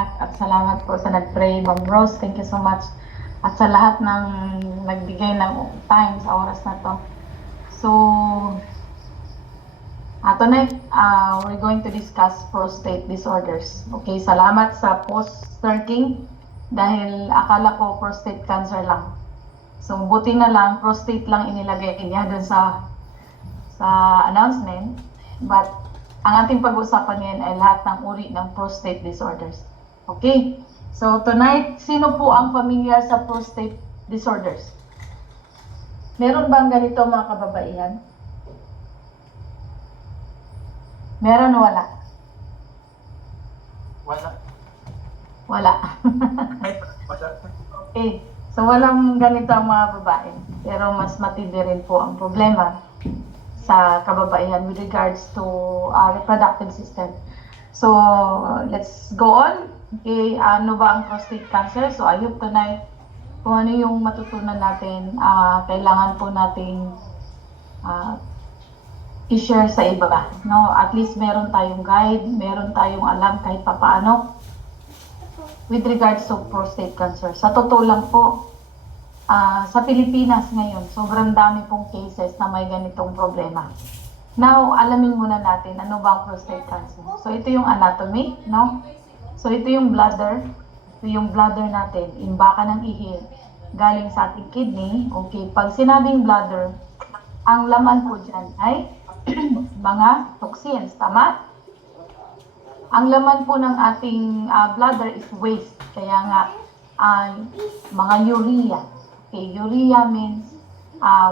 lahat at salamat po sa nag-pray, Ma'am Rose. Thank you so much. At sa lahat ng nagbigay ng time sa oras na to. So, tonight, we're going to discuss prostate disorders. Okay, salamat sa post-Sir King dahil akala ko prostate cancer lang. So, buti na lang, prostate lang inilagay niya dun sa announcement. But, ang ating pag-usapan ngayon ay lahat ng uri ng prostate disorders. Okay? So, tonight, sino po ang familiar sa prostate disorders? Meron bang ganito mga kababaihan? Meron o wala? Wala. Wala. Okay. So, walang ganito ang mga babae. Pero mas matindi rin po ang problema sa kababaihan with regards to reproductive system. So, let's go on. Okay, ano ba ang prostate cancer? So, I hope tonight kung ano yung matutunan natin, kailangan po nating i-share sa iba. No? At least meron tayong guide, meron tayong alam kahit papaano with regards to prostate cancer. Sa totoo lang po, sa Pilipinas ngayon, sobrang dami pong cases na may ganitong problema. Now, alamin muna natin ano ba ang prostate cancer. So, ito yung anatomy, no? So, ito yung bladder. Ito yung bladder natin, imbakan ng ihi, galing sa ating kidney. Okay, pag sinabing bladder, ang laman po dyan ay mga toxins, tama? Ang laman po ng ating bladder is waste. Kaya nga, mga urea. Okay, urea means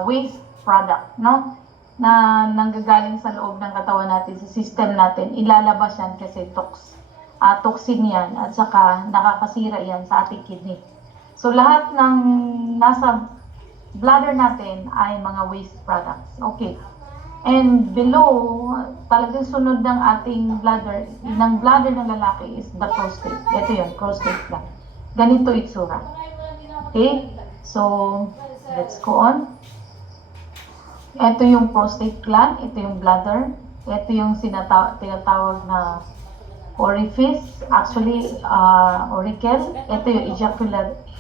waste product, no? Na nanggagaling sa loob ng katawan natin, sa system natin, ilalabas yan kasi toxin yan at saka nakakasira yan sa ating kidney. So lahat ng nasa bladder natin ay mga waste products. Okay. And below, talagang sunod ng ating bladder, ng bladder ng lalaki is the prostate. Ito yun, prostate gland. Ganito itsura. Okay? So, let's go on. Ito yung prostate gland, ito yung bladder, ito yung tinatawag na orifice, actually auricle, ito yung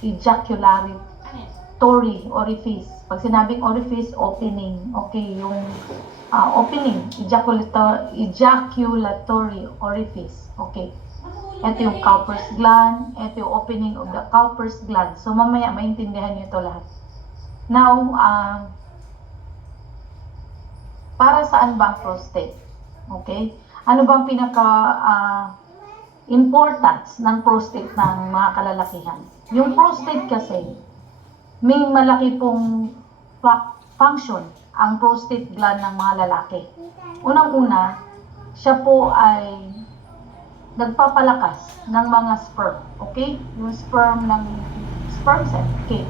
ejaculatory orifice. Pag sinabing orifice, opening. Okay, yung opening, ejaculatory orifice. Okay. Ito yung Cowper's gland, ito yung opening of the Cowper's gland. So, mamaya maintindihan nyo ito lahat. Now, para saan ba ang prostate? Okay? Ano bang importance ng prostate ng mga kalalakihan? Yung prostate kasi, may malaki pong function ang prostate gland ng mga lalaki. Unang-una, siya po ay nagpapalakas ng mga sperm. Okay? Yung sperm cell. Okay.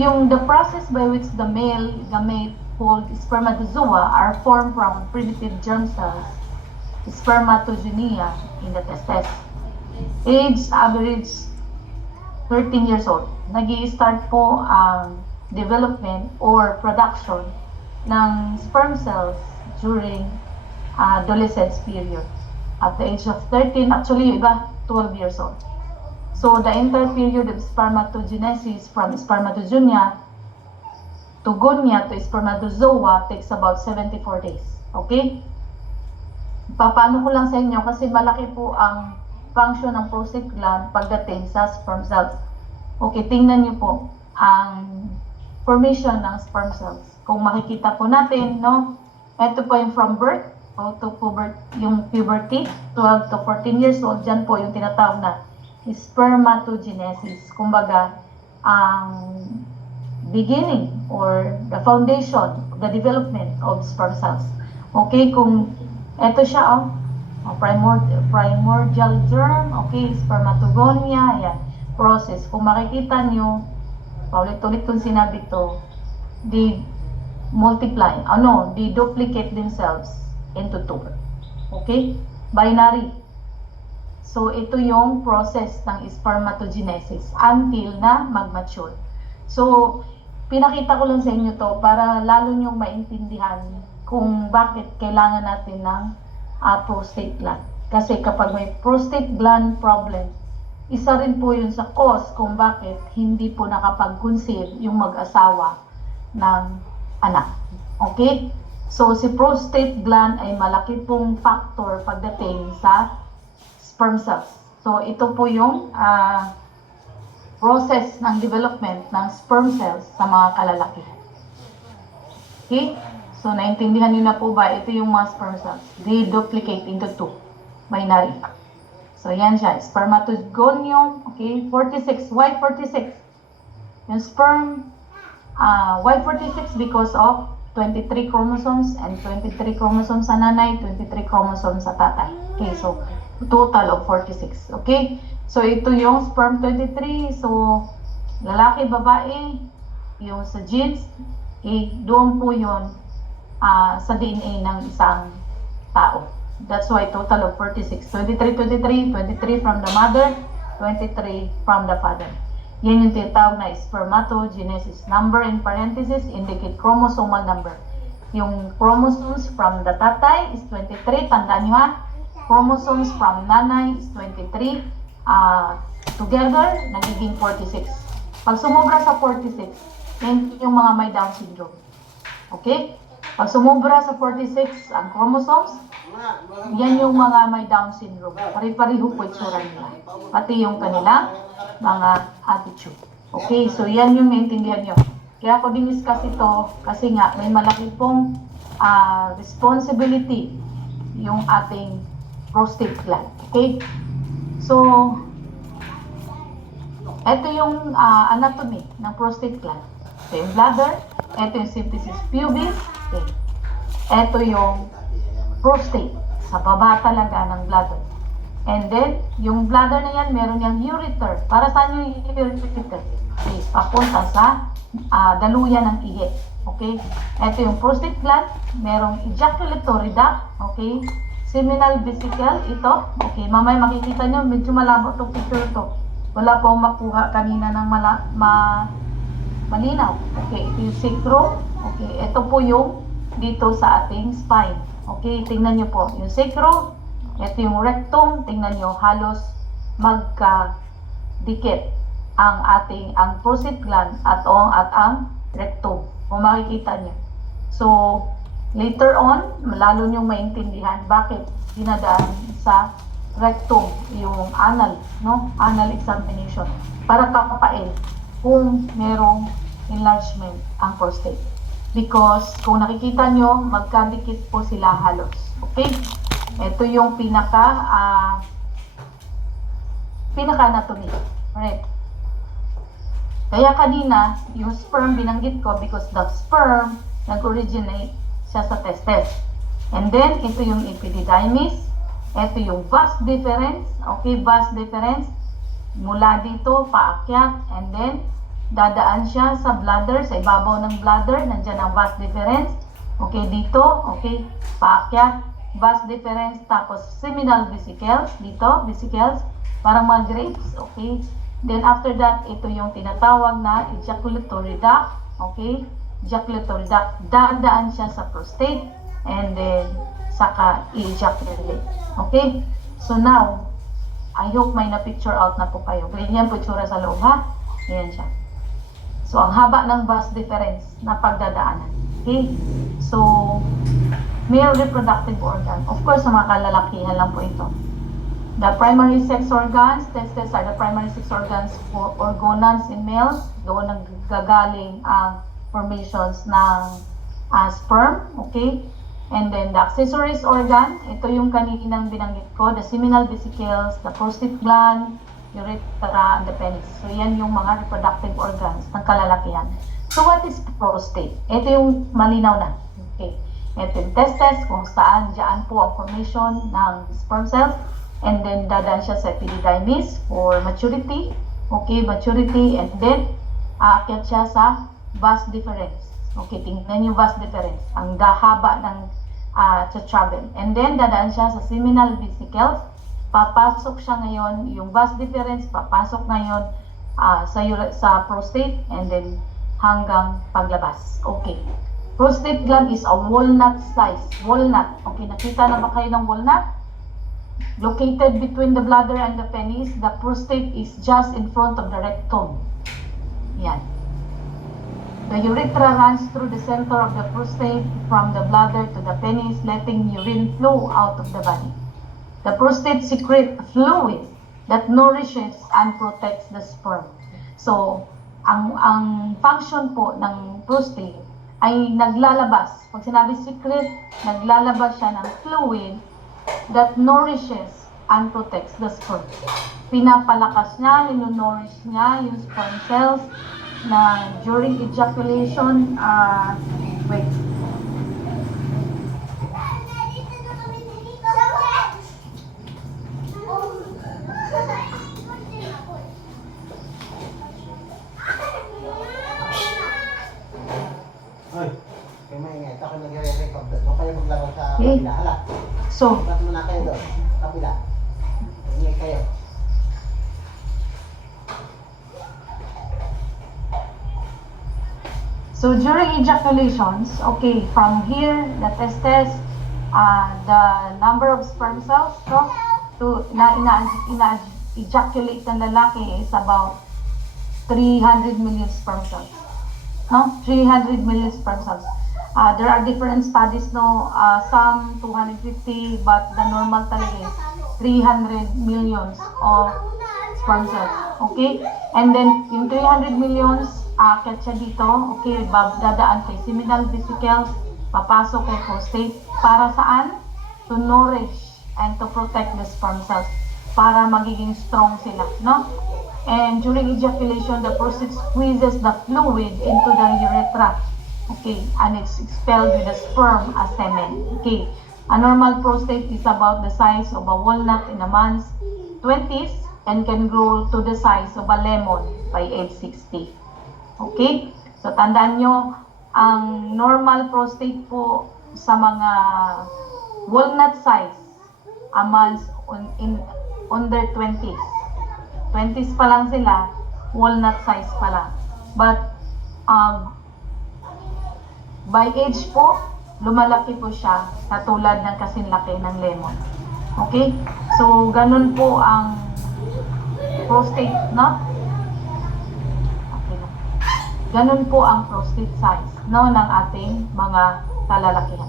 Yung the process by which the male gamete called spermatozoa are formed from primitive germ cells, spermatogenea in the testes. Average 13 years old. Nag-i-start po ang development or production ng sperm cells during adolescence period. At the age of 13, actually yung iba, 12 years old. So, the entire period of spermatogenesis from spermatogonia to gonia to spermatozoa takes about 74 days. Okay? Papaano ko lang sa inyo kasi malaki po ang function ng prostate gland pagdating sa sperm cells. Okay, tingnan niyo po ang formation ng sperm cells. Kung makikita po natin, no? Ito po yung from birth to yung puberty, 12 to 14 years old, dyan po yung tinatawag na spermatogenesis. Kumbaga, ang beginning or the foundation of the development of sperm cells. Okay, kung ito siya, primordial germ, okay, spermatogonia, ayan, process. Kung makikita nyo, paulit-ulit kung sinabi to, they multiply, they duplicate themselves into two. Okay? Binary. So, ito yung process ng spermatogenesis until na mag-mature. So, pinakita ko lang sa inyo to para lalo nyong maintindihan kung bakit kailangan natin ng prostate gland. Kasi kapag may prostate gland problem, isa rin po yun sa cause kung bakit hindi po nakapag-conceive yung mag-asawa ng anak. Okay? So, si prostate gland ay malaki pong factor pagdating sa sperm cells. So, ito po yung process ng development ng sperm cells sa mga kalalaki. Okay? So, naintindihan niyo na po ba? Ito yung mga sperm cells. They duplicate into two. Binary. So, yan siya. Spermatogonium. Okay? 46. Why 46? Yung sperm, why 46? Because of 23 chromosomes and 23 chromosomes sa nanay, 23 chromosomes sa tatay. Okay, so total of 46. Okay? So ito yung sperm 23. So lalaki, babae, yung sa genes, doon po yun sa DNA ng isang tao. That's why total of 46. 23 from the mother, 23 from the father. Yan yung tinatawag na spermatogenesis. Number in parentheses indicate chromosomal number. Yung chromosomes from the tatay is 23. Tandaan nyo ha. Chromosomes from nanay is 23. Together, nagiging 46. Pag sumobra sa 46, yan yung mga may Down syndrome. Okay? Pag sumobra sa 46 ang chromosomes, yan yung mga may Down syndrome. Pari-pariho po itsura nila. Pati yung kanilang mga attitude. Okay, so yan yung naintindihan nyo. Kaya ako diniscuss ito kasi nga may malaki pong responsibility yung ating prostate gland. Okay? So, ito yung anatomy ng prostate gland. Ito yung bladder, ito yung symphysis pubis, okay. Ito yung prostate, sa baba talaga ng bladder. And then, yung bladder na yan, meron yung ureter. Para saan yung ureter? Okay, papunta sa daluyan ng ihi. Okay? Ito yung prostate gland, merong ejaculatory duct, okay? Seminal vesicle, ito. Okay, mamaya makikita nyo, medyo malabo itong picture ito. Wala po makuha kanina ng malinaw. Okay, ito yung sacrum. Okay, ito po yung dito sa ating spine. Okay, tingnan nyo po. Yung sacrum, ito yung rectum, tingnan nyo, halos magkadikit ang prostate gland at ang rectum. Kung makikita nyo. So, later on, lalo nyo maintindihan bakit dinadaan sa rectum yung anal, no? Anal examination. Para kapapain kung merong enlargement ang prostate. Because kung nakikita nyo, magkadikit po sila halos. Okay? Ito yung pinaka-anatomy. Right? Kaya kanina, yung sperm binanggit ko because the sperm nag-originate siya sa testes. And then, ito yung epididymis. Ito yung vas deferens. Okay, vas deferens. Mula dito, paakyat. And then, dadaan siya sa bladder, sa ibabaw ng bladder. Nandiyan ang vas deferens. Okay, dito. Okay, paakyat. Vas deferens. Tapos, seminal vesicles. Dito, vesicles. Parang mga grapes. Okay. Then, after that, ito yung tinatawag na ejaculatory duct. Okay. Ejaculatory duct. Dadaan siya sa prostate. And then, saka i-ejaculate. Okay? So now, I hope may na-picture out na po kayo. Ganyan po itsura sa loob, ha? Ayan siya. So, ang haba ng vas deferens na pagdadaanan. Okay? So, male reproductive organ. Of course, sa mga kalalakihan lang po ito. The primary sex organs, testes are the primary sex organs or gonans in males. Doon naggagaling ang formations ng sperm. Okay? And then the accessories organ, ito yung kaninang binanggit ko, the seminal vesicles, the prostate gland, urethra, and the penis. So yan yung mga reproductive organs ng kalalakihan. So what is prostate? Ito yung malinaw na. Okay. Ito yung testes, kung saan dyan po ang formation ng sperm cells. And then dadaan siya sa epididymis for maturity. Okay, maturity. And then aakyat siya sa vas deferens. Okay, tingnan yung vas deferens. Ang haba ng travel. And then, dadaan siya sa seminal vesicles. Papasok siya ngayon, yung vas deferens, papasok ngayon sa prostate, and then hanggang paglabas. Okay. Prostate gland is a walnut size. Walnut. Okay, nakita na ba kayo ng walnut? located between the bladder and the penis. The prostate is just in front of the rectum. Yan. The urethra runs through the center of the prostate from the bladder to the penis, letting urine flow out of the body. The prostate secretes fluid that nourishes and protects the sperm. So, ang function po ng prostate ay naglalabas. Pag sinabi secret, naglalabas siya ng fluid that nourishes and protects the sperm. Pinapalakas niya, ninonourish niya yung sperm cells na during ejaculation, wait. Ay, kayo maingay. Ako nagre-record doon. Huwag kayo maglaro sa Okay. kabila. Hala, So, ba't muna kayo doon? Kabila. Ingay kayo. So during ejaculations, okay, from here, the testes, the number of sperm cells, no, to ina-ejaculate ng lalaki is about 300 million sperm cells. No? 300 million sperm cells. There are different studies, no, some 250, but the normal talaga is 300 millions of sperm cells. Okay? And then, yung 300 millions, akit siya dito, okay, dadaan kay seminal vesicles, papasok kay prostate, para saan? To nourish and to protect the sperm cells, para magiging strong sila, no? And during ejaculation, the prostate squeezes the fluid into the urethra, okay, and it's expelled with the sperm as semen, okay. A normal prostate is about the size of a walnut in a man's 20s and can grow to the size of a lemon by age 60. Okay? So, tandaan nyo, ang normal prostate po sa mga walnut size, a man's under 20s. 20s pa lang sila, walnut size pa lang. But, by age po, lumalaki po siya katulad ng kasinlaki ng lemon. Okay? So, ganun po ang prostate, no? Ganun po ang prostate size, no, ng ating mga kalalakihan.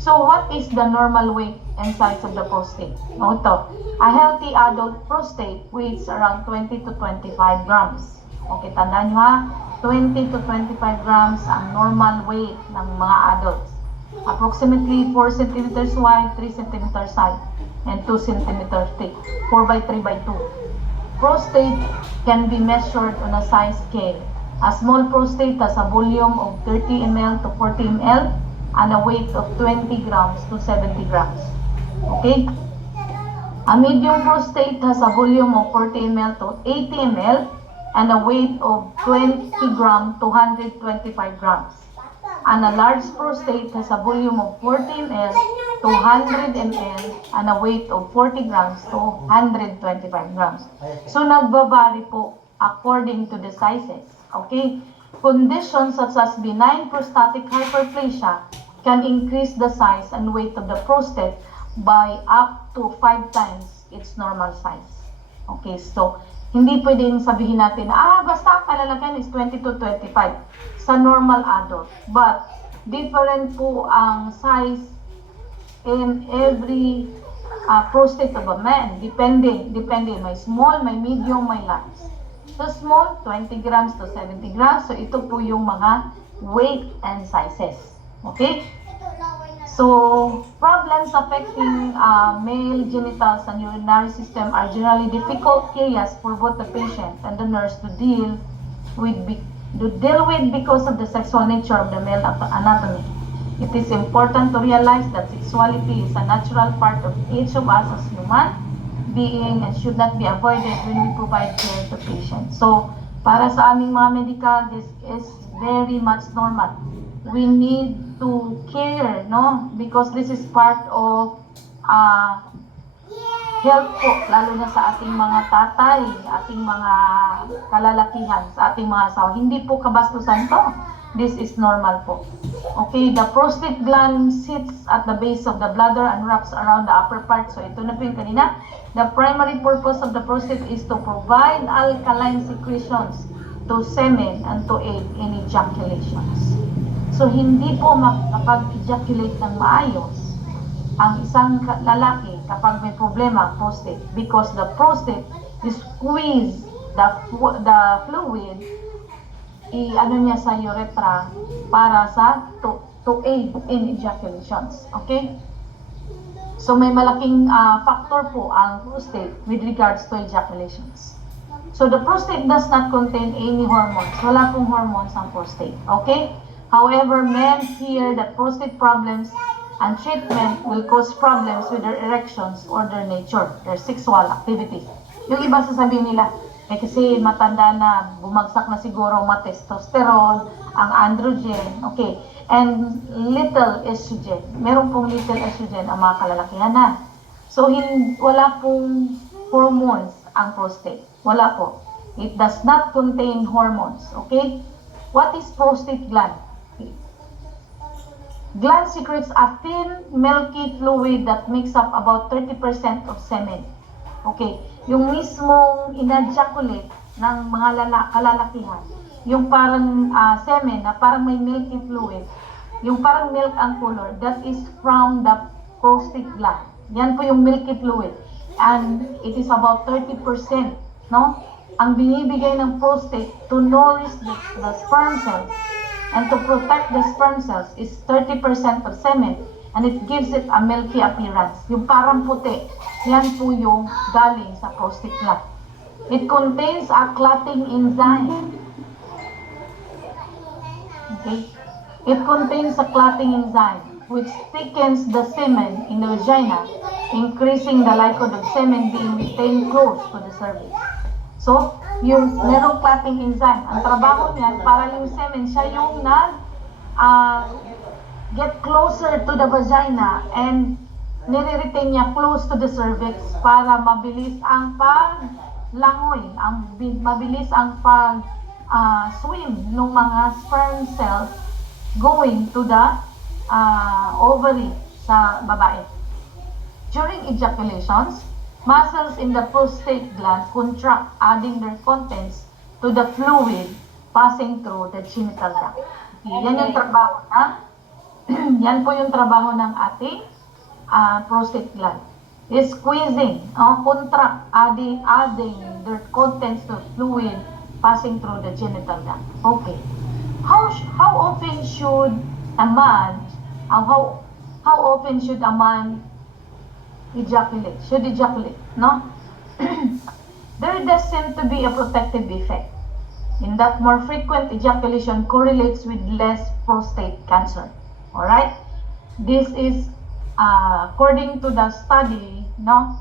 So, what is the normal weight and size of the prostate? No, ito. A healthy adult prostate weighs around 20 to 25 grams. Okay, tandaan nyo ha, 20 to 25 grams ang normal weight ng mga adults. Approximately 4 centimeters wide, 3 centimeters high, and 2 centimeters thick, 4 by 3 by 2. Prostate can be measured on a size scale. A small prostate has a volume of 30 ml to 40 ml and a weight of 20 grams to 70 grams. Okay? A medium prostate has a volume of 40 ml to 80 ml and a weight of 20 grams to 125 grams. And a large prostate has a volume of 40 ml to 100 ml and a weight of 40 grams to 125 grams. So, nagbabari po according to the sizes. Okay? Conditions such as benign prostatic hyperplasia can increase the size and weight of the prostate by up to 5 times its normal size. Okay, so hindi pwedeng sabihin natin na basta ang kalalakihan is 20 to 25 sa normal adult. But different po ang size in every prostate of a man. Depende. May small, may medium, may large. So small, 20 grams to 70 grams. So ito po yung mga weight and sizes. Okay? So, problems affecting male genitals and urinary system are generally difficult areas for both the patient and the nurse to deal with because of the sexual nature of the male anatomy. It is important to realize that sexuality is a natural part of each of us as human being and should not be avoided when we provide care to patients. So, para sa aming mga medical, this is very much normal. We need to care, no? Because this is part of health po, lalo na sa ating mga tatay, ating mga kalalakihan, sa ating mga asawa. Hindi po kabastusan to. This is normal po. Okay, the prostate gland sits at the base of the bladder and wraps around the upper part. So ito na po yung kanina. The primary purpose of the prostate is to provide alkaline secretions to semen and to aid in ejaculations. So hindi po makapag-ejaculate ng maayos ang isang lalaki kapag may problema prostate, because the prostate is squeeze the fluid ano niya sa urethra para sa to aid in ejaculations. Okay? So may malaking factor po ang prostate with regards to ejaculations. So the prostate does not contain any hormones. Wala pong hormones ang prostate. Okay? However, men fear that prostate problems and treatment will cause problems with their erections or their nature, their sexual activities. Yung iba sasabihin nila, kasi matanda na, bumagsak na siguro ang testosterone, ang androgen, okay, and little estrogen. Meron pong little estrogen ang mga kalalakihan na. So, wala pong hormones ang prostate. Wala po. It does not contain hormones, okay? What is prostate gland? Gland secretes a thin, milky fluid that makes up about 30% of semen. Okay, yung mismong inajaculate ng mga kalalakihan, yung parang semen na parang may milky fluid, yung parang milk ang color, that is from the prostate gland. Yan po yung milky fluid. And it is about 30%, no? Ang binibigay ng prostate to nourish the sperm cells and to protect the sperm cells is 30% of semen, and it gives it a milky appearance. Yung parang puti, yan po yung galing sa prostate gland. It contains a clotting enzyme. Okay? It contains a clotting enzyme which thickens the semen in the vagina, increasing the likelihood of semen being retained close to the cervix. So, yung merong clotting enzyme, ang trabaho niyan, para yung semen, siya yung get closer to the vagina and nire-retain niya close to the cervix para mabilis ang paglangoy, mabilis ang swim ng mga sperm cells going to the ovary sa babae. During ejaculations, muscles in the prostate gland contract, adding their contents to the fluid passing through the genital duct. Yan yung trabaho yan po yung trabaho ng ating prostate gland. Is squeezing, contract, adding their contents to fluid passing through the genital duct. Okay. How often should a man ejaculate? Should ejaculate, no? There does seem to be a protective effect in that more frequent ejaculation correlates with less prostate cancer. Alright? This is according to the study, no?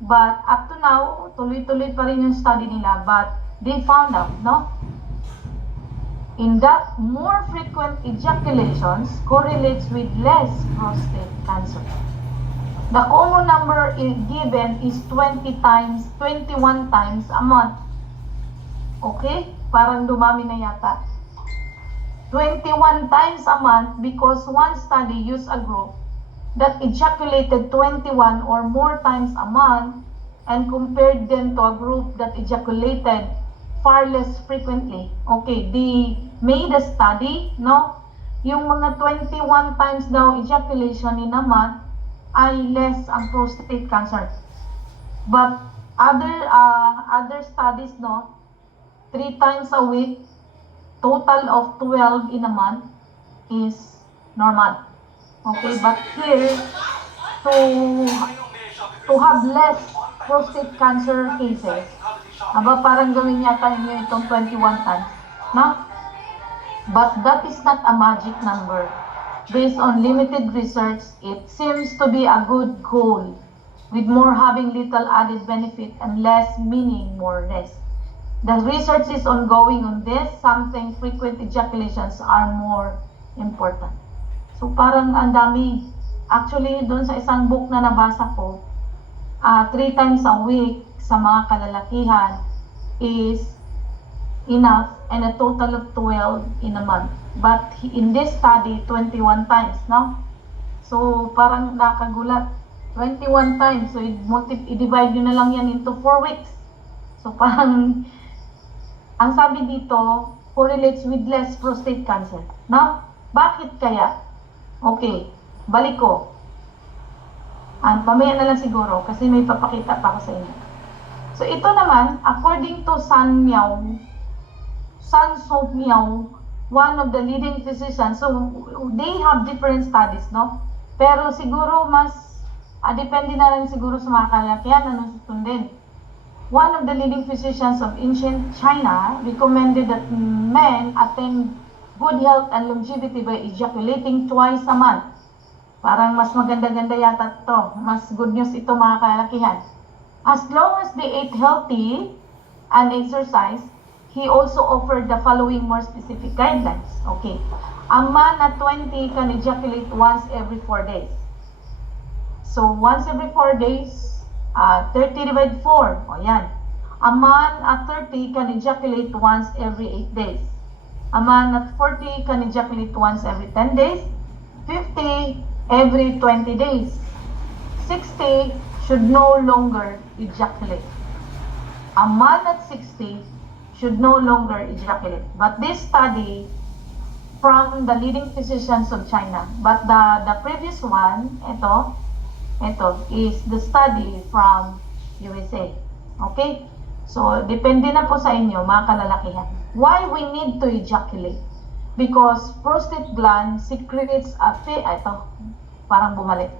But up to now, tuloy-tuloy pa rin yung study nila, but they found out, no? In that more frequent ejaculations correlates with less prostate cancer. The common number given is 21 times a month. Okay? Parang dumami na yata. 21 times a month because one study used a group that ejaculated 21 or more times a month and compared them to a group that ejaculated far less frequently. Okay, they made a study, no? Yung mga 21 times daw ejaculation in a month ay less ang prostate cancer. But other studies, no, 3 times a week, total of 12 in a month is normal. Okay, but here, to have less prostate cancer cases, parang gawin yata niyo itong 21 times, no? But that is not a magic number. Based on limited research, it seems to be a good goal, with more having little added benefit and less meaning more rest. The research is ongoing on this, something frequent ejaculations are more important. So parang ang dami. Actually, doon sa isang book na nabasa ko, 3 times a week sa mga kalalakihan is enough, and a total of 12 in a month. But in this study, 21 times, no? So, parang nakagulat. 21 times. So, i-divide nyo na lang yan into 4 weeks. So, parang, ang sabi dito, correlates with less prostate cancer. No? Bakit kaya? Okay, balik ko. Mamaya na lang siguro, kasi may papakita pa ako sa inyo. So, ito naman, according to San So Miao, one of the leading physicians, so they have different studies, no? Pero siguro mas, depende na rin siguro sa mga kalakihan na susundin. One of the leading physicians of ancient China recommended that men attain good health and longevity by ejaculating twice a month. Parang mas maganda-ganda yata to. Mas good news ito mga kalakihan. As long as they ate healthy and exercise, he also offered the following more specific guidelines. Okay. A man at 20 can ejaculate once every 4 days. So, once every 4 days, 30 divided 4. O yan. A man at 30 can ejaculate once every 8 days. A man at 40 can ejaculate once every 10 days. 50 every 20 days. 60 should no longer ejaculate. A man at 60 should no longer ejaculate. But this study from the leading physicians of China. But the previous one, ito is the study from USA. Okay? So, depende na po sa inyo, mga kalalakihan. Why we need to ejaculate? Because prostate gland secretes parang bumalik.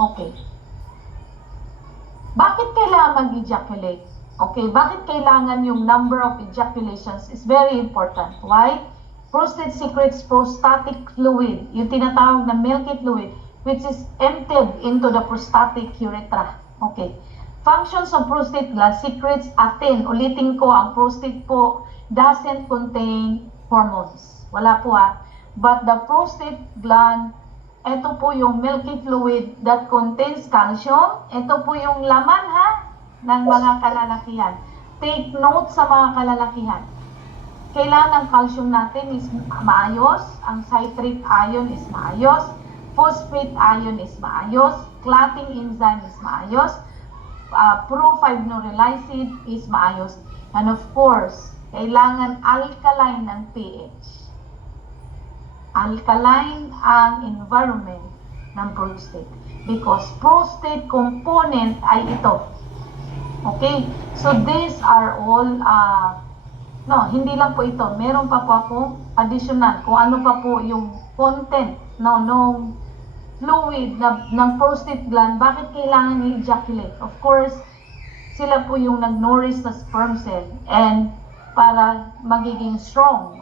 Okay. Bakit kailangan mag-ejaculate? Okay, bakit kailangan yung number of ejaculations is very important. Why? Prostate secretes prostatic fluid, yung tinatawag na milky fluid, which is emptied into the prostatic urethra. Okay. Functions of prostate gland secretes atin. Ulitin ko, ang prostate po doesn't contain hormones. Wala po But the prostate gland, ito po yung milky fluid that contains calcium. Ito po yung laman ng mga kalalakihan. Take note sa mga kalalakihan. Kailangan ng calcium natin is maayos. Ang citrate ion is maayos. Phosphate ion is maayos. Clotting enzyme is maayos. Pro-fibrinolysid is maayos. And of course, kailangan alkaline ng pH. Alkaline ang environment ng prostate. Because prostate component ay ito. Okay? So these are all, hindi lang po ito. Meron pa po akong additional. Kung ano pa po yung content, nung fluid ng prostate gland, bakit kailangan i-ejaculate? Of course, sila po yung nag-nourish sa sperm cell and para magiging strong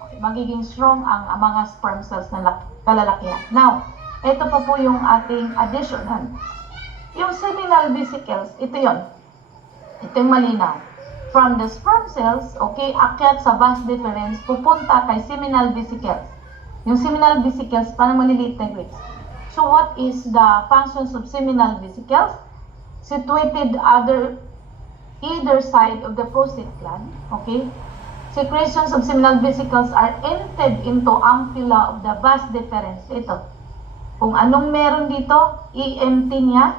ang mga sperm cells na kalalakihan. Now, ito pa po yung ating additional. Yung seminal vesicles, ito yon. Ito yung malinaw. From the sperm cells, okay, akyat sa vas deferens, pupunta kay seminal vesicles. Yung seminal vesicles, parang maliliit na grapes. So, what is the functions of seminal vesicles? Situated either side of the prostate gland, okay? Secretions of seminal vesicles are emptied into ampulla of the vas deferens. Ito. Kung anong meron dito, i-empty niya.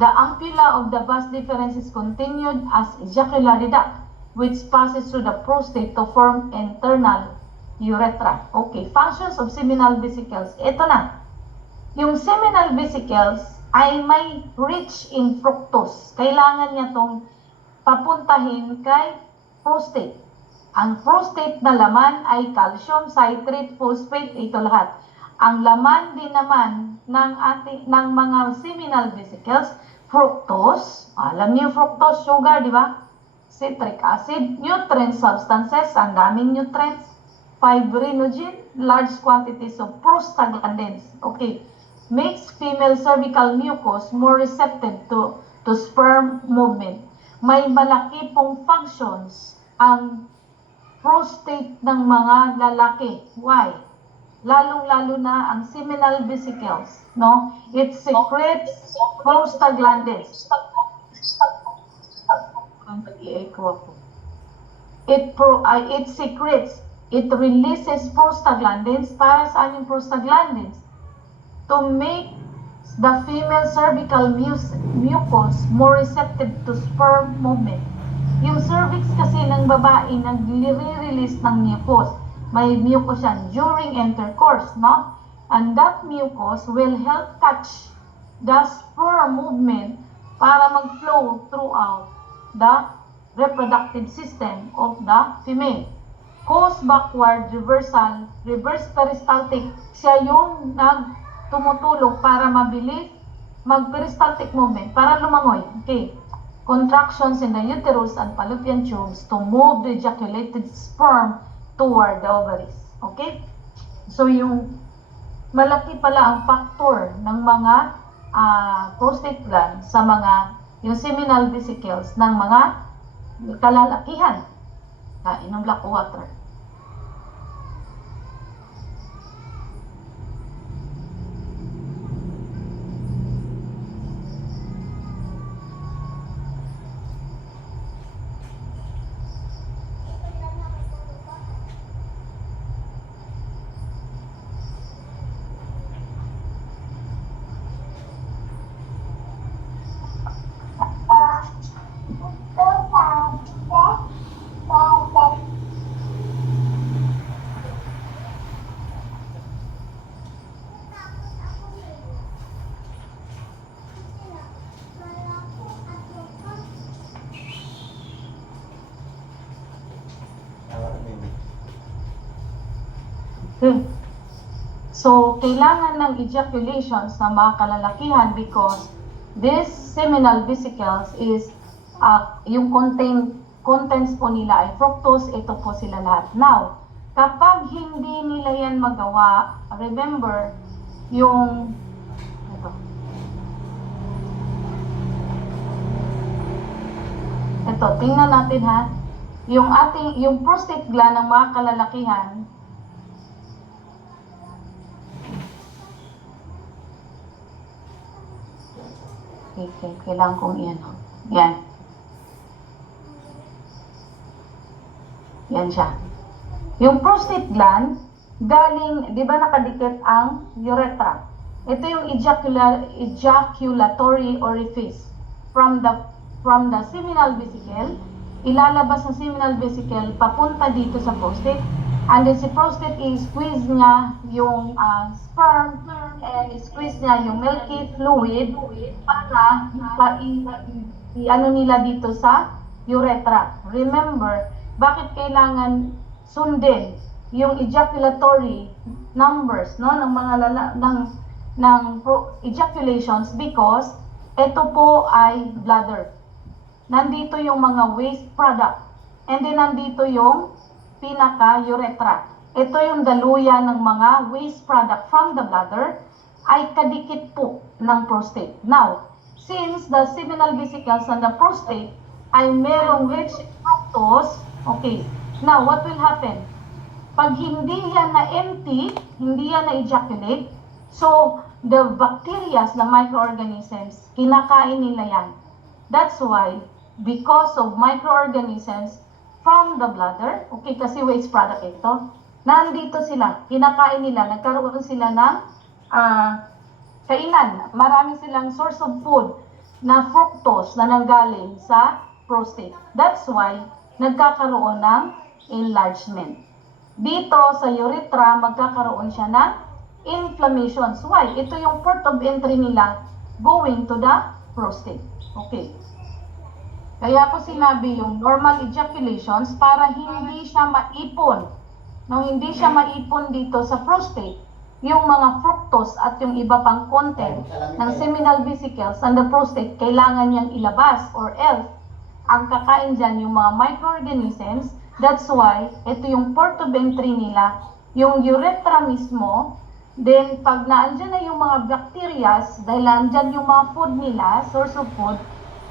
The ampulla of the vas deferens is continued as ejaculatory duct, which passes through the prostate to form internal urethra. Okay, functions of seminal vesicles. Ito na. Yung seminal vesicles ay may rich in fructose. Kailangan niya tong papuntahin kay prostate. Ang prostate na laman ay calcium, citrate, phosphate, ito lahat. Ang laman din naman ng mga seminal vesicles, fructose, alam niyo fructose, sugar, di ba? Citric acid, nutrient substances, ang daming nutrients, fibrinogen, large quantities of prostaglandins. Okay, makes female cervical mucus more receptive to sperm movement. May malaki pong functions ang prostate ng mga lalaki. Why? Lalong-lalo na ang seminal vesicles, no? It secretes prostaglandins. Habang nag-i-echo ako. It secretes, it releases prostaglandins. Para saan yung prostaglandins? To make the female cervical mucus more receptive to sperm movement. Yung cervix kasi ng babae nagre-release ng mucus. May mucus yan during intercourse, no? And that mucus will help catch the sperm movement para mag-flow throughout the reproductive system of the female. Cause backward reversal, reverse peristaltic, siya yung tumutulong para mabilis mag-peristaltic movement, para lumangoy. Okay. Contractions in the uterus and fallopian tubes to move the ejaculated sperm toward the ovaries. Okay? So, yung malaki pala ang factor ng mga prostate gland sa mga, yung seminal vesicles ng mga kalalakihan. Inom black water. Okay. So, kailangan ng ejaculations ng mga kalalakihan because this seminal vesicles is, yung contents po nila ay fructose, ito po sila lahat. Now, kapag hindi nila yan magawa, remember, yung, ito, tingnan natin ha, yung prostate gland ng mga kalalakihan, okay, kailangan kong iyan. Yan. Yan siya. Yung prostate gland, galing, di ba nakadikit ang urethra? Ito yung ejaculatory orifice. From the seminal vesicle, ilalabas ang seminal vesicle papunta dito sa prostate. And then si prostate, i-squeeze niya yung sperm and i-squeeze niya yung milky fluid para i-ano nila dito sa urethra. Remember, bakit kailangan sundin yung ejaculatory numbers, no, ng mga ejaculations? Because ito po ay bladder. Nandito yung mga waste product. And then nandito yung pinaka-urethra. Ito yung daluyan ng mga waste product from the bladder ay kadikit po ng prostate. Now, since the seminal vesicles and the prostate ay merong rich fructose, okay, now what will happen? Pag hindi yan na empty, hindi yan na ejaculate, so the bacteria, the microorganisms, kinakain nila yan. That's why, because of microorganisms from the bladder, okay, kasi waste product ito, nandito sila, kinakain nila, nagkaroon sila ng kainan. Marami silang source of food na fructose na nanggaling sa prostate. That's why, nagkakaroon ng enlargement. Dito sa urethra, magkakaroon siya ng inflammations. Why? Ito yung port of entry nila going to the prostate. Okay. Kaya ko sinabi yung normal ejaculations para hindi siya maipon. No, hindi siya maipon dito sa prostate, yung mga fructose at yung iba pang content ng seminal vesicles and the prostate, kailangan niyang ilabas or else, ang kakain dyan yung mga microorganisms. That's why, ito yung port of entry nila, yung urethra mismo. Then, pag naandyan na yung mga bacterias, dahil naandyan yung mga food nila, source of food,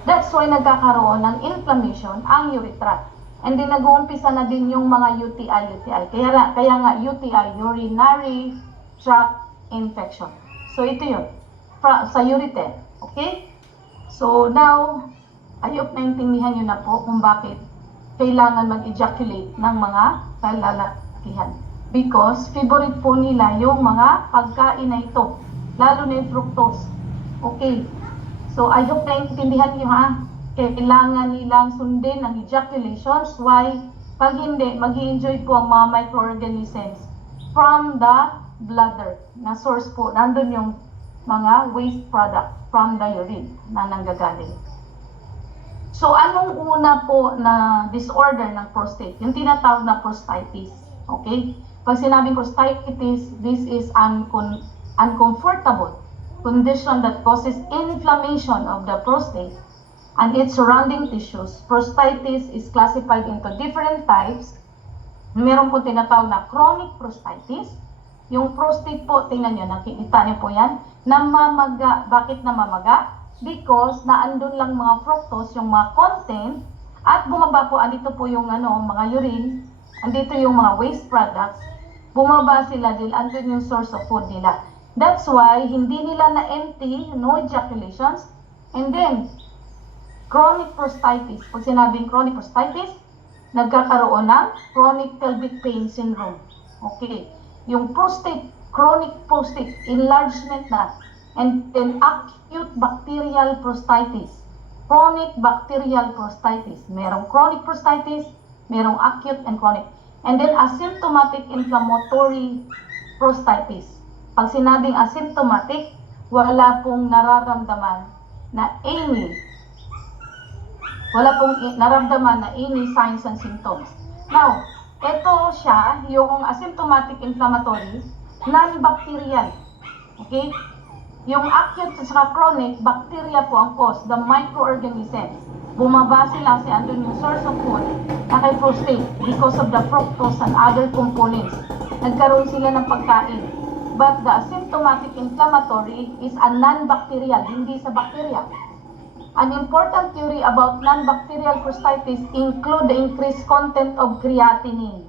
that's why nagkakaroon ng inflammation ang urethra. And then nag-uumpisa na din yung mga UTI. Kaya nga UTI, urinary tract infection. So ito yun, sa urethra. Okay? So now, I hope naintindihan nyo na po kung bakit kailangan mag-ejaculate ng mga kalalakihan. Because favorite po nila yung mga pagkain na ito, lalo na yung fructose. Okay, so I hope naintindihan nyo ha. Kailangan nilang sundin ang ejaculations. Why? Pag hindi, mag-i-enjoy po ang mga microorganisms from the bladder na source po. Nandun yung mga waste product from the urine na nanggagaling. So, anong una po na disorder ng prostate? Yung tinatawag na prostatitis. Okay? Pag sinabing prostatitis, this is uncomfortable condition that causes inflammation of the prostate and its surrounding tissues. Prostatitis is classified into different types. Meron po tinatawag na chronic prostatitis. Yung prostate po, tingnan nyo, nakikita nyo po yan, namamaga. Bakit namamaga? Because naandun lang mga fructose, yung mga content, at bumaba po, andito po yung mga urine, andito yung mga waste products, bumaba sila dahil andun yung source of food nila. That's why, hindi nila na-empty, no ejaculations, and then, chronic prostatitis. Pag sinabing chronic prostatitis, nagkakaroon ng chronic pelvic pain syndrome. Okay. Yung prostate, chronic prostate enlargement na, and then acute bacterial prostatitis. Chronic bacterial prostatitis. Merong chronic prostatitis, merong acute and chronic. And then asymptomatic inflammatory prostatitis. Pag sinabing asymptomatic, wala pong nararamdaman na any signs and symptoms. Now, ito siya, yung asymptomatic inflammatory, non-bacterial. Okay? Yung acute sa chronic, bacteria po ang cause, the microorganisms. Bumaba sila kasi andun yung source of food na kay prostate because of the fructose and other components. Nagkaroon sila ng pagkain. But the asymptomatic inflammatory is a non-bacterial, hindi sa bacteria. An important theory about non-bacterial prostatitis include the increased content of creatinine.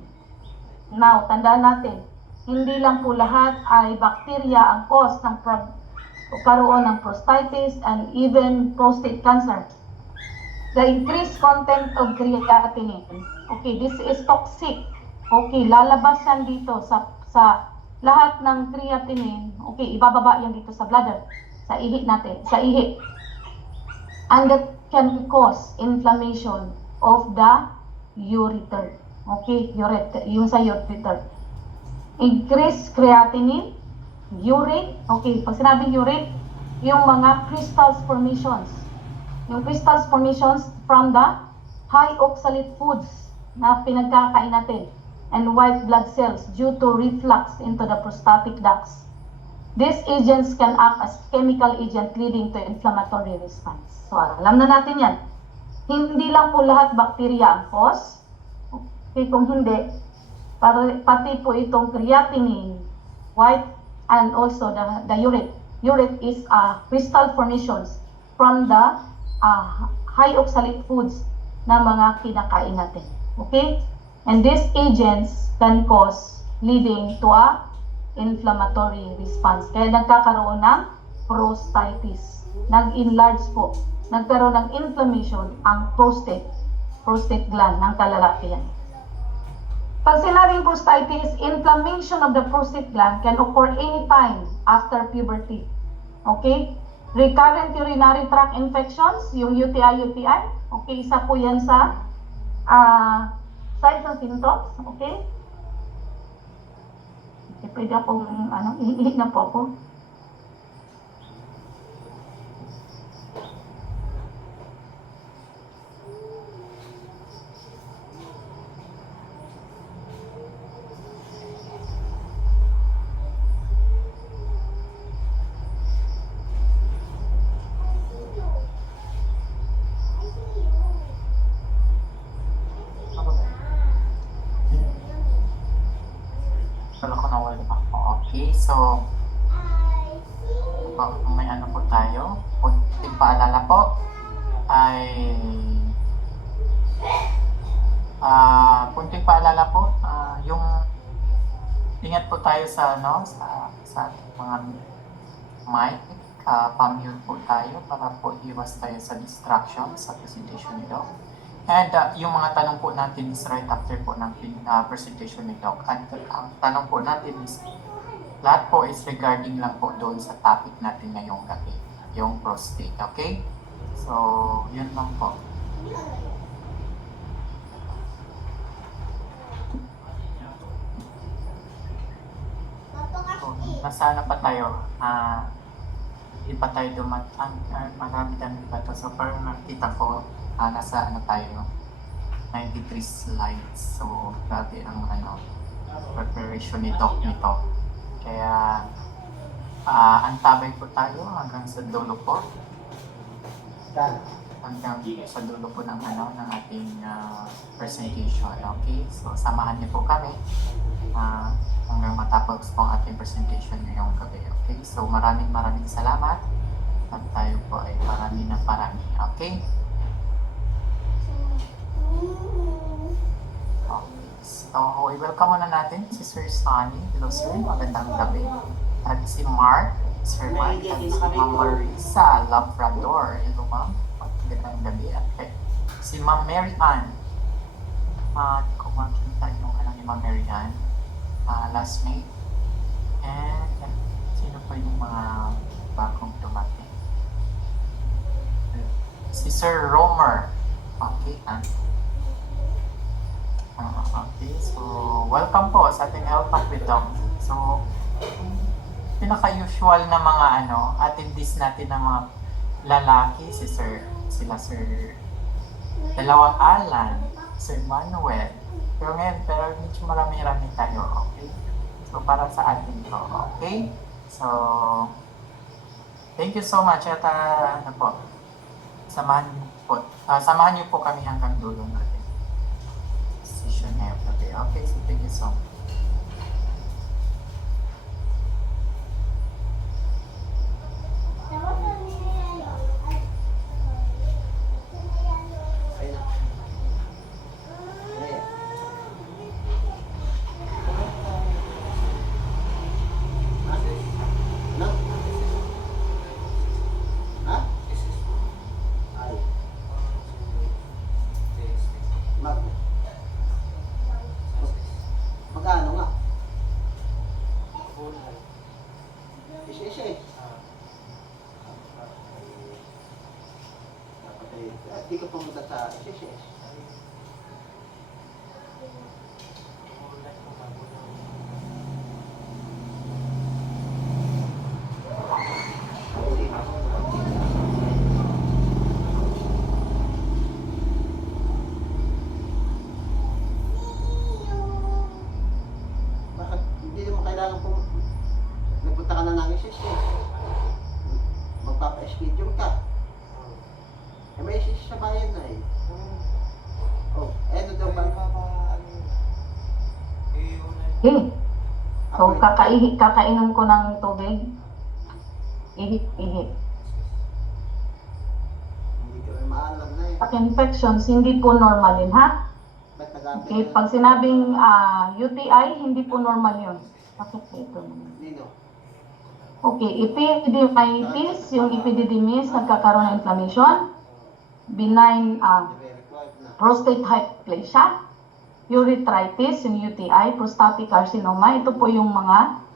Now, tandaan natin, hindi lang po lahat ay bacteria ang cause ng pagkaroon ng prostatitis and even prostate cancer. The increased content of creatinine. Okay, this is toxic. Okay, lalabas yan dito sa lahat ng creatinine. Okay, ibababa yan dito sa bladder, sa ihi natin, sa ihi. And that can cause inflammation of the ureter. Okay, ureter, yung sa ureter. Increased creatinine, urate. Okay, pag sinabing urate, yung mga crystals formations. Yung crystals formations from the high oxalate foods na pinagkakain natin and white blood cells due to reflux into the prostatic ducts. These agents can act as chemical agent leading to inflammatory response. So, alam na natin yan. Hindi lang po lahat bacteria ang cause. Okay, kung hindi, pati po itong creatinine, white, and also the urate. Urate is crystal formations from the high oxalate foods na mga kinakain natin. Okay? And these agents can cause leading to a inflammatory response. Kaya nagkakaroon ng prostatitis. Nag-enlarge po. Nagkaroon ng inflammation ang prostate gland ng kalalakihan. Pag sinabing prostatitis, inflammation of the prostate gland can occur anytime after puberty. Okay? Recurrent urinary tract infections, yung UTI. Okay, isa po yan sa signs and symptoms. Okay? Okay, pwede akong, ihi na po ako. Okay, so may po tayo. Kunting paalala po ay yung ingat po tayo sa sa ating mga mic pa-mute po tayo para po iwas tayo sa distraction sa presentation ni Doc. And yung mga tanong po natin is right after po ng presentation ni Doc. At ang tanong po natin is, lahat po is regarding lang po doon sa topic natin ngayong gabi, yung prostate, okay? So, yun lang po. So, nasaan na pa tayo? Hindi pa tayo dumatang, marami pa to. So, parang nakita ko, nasa ano tayo, 93 slides. So, grabe ang preparation ni Doc nito. Kaya, antabay po tayo hanggang sa dulo po. Hanggang sa dulo po ng ng ating presentation. Okay? So, samahan niyo po kami hanggang matapos po ang ating presentation ngayong gabi. Okay? So, maraming salamat. At tayo po ay parami. Okay? Okay. So, i-welcome muna natin si Sir Sonny. Hello, Sir. Magandang gabi. At si Mark, Sir Mark, at si Ma'am Marisa Labrador. Hello, Ma'am. Magandang gabi. At si Ma'am Mary Ann. Kung makikita yung ni Ma'am Mary Ann, last May. And sino pa yung mga bagong dumating? Si Sir Romer. Okay, okay, so welcome po sa ating Health Talk with Doc. So, pinaka-usual na mga attendees natin ng mga lalaki, sila Sir dalawang Alan, Sir Manuel. Pero ngayon, medyo marami-rami tayo, okay? So, para sa atin to, okay? So, thank you so much at samahan niyo po kami hanggang dulo natin. Session ngayon. Okay, so thank you so much. Magkano nga? Di ka pumunta sa SSS. Bakit hindi mo kailangan nagpunta ka na ng SSS? Magpapa-schedule ka. May SSS sa bayan na eh. Oh, ano daw ba? So, kakainom ko ng tubig. Ihip. Hindi ka rin maalam na eh. Pag infections, hindi po normal yun, ha? Ba't nag-aapit Okay, pag sinabing UTI, hindi po normal yun. Bakit ito? Nino? Okay, epididymitis, yung epididymis, nagkakaroon ng inflammation. Benign Nire-record na. prostate hyperplasia, urethritis, yung UTI, prostatic carcinoma. Ito po yung mga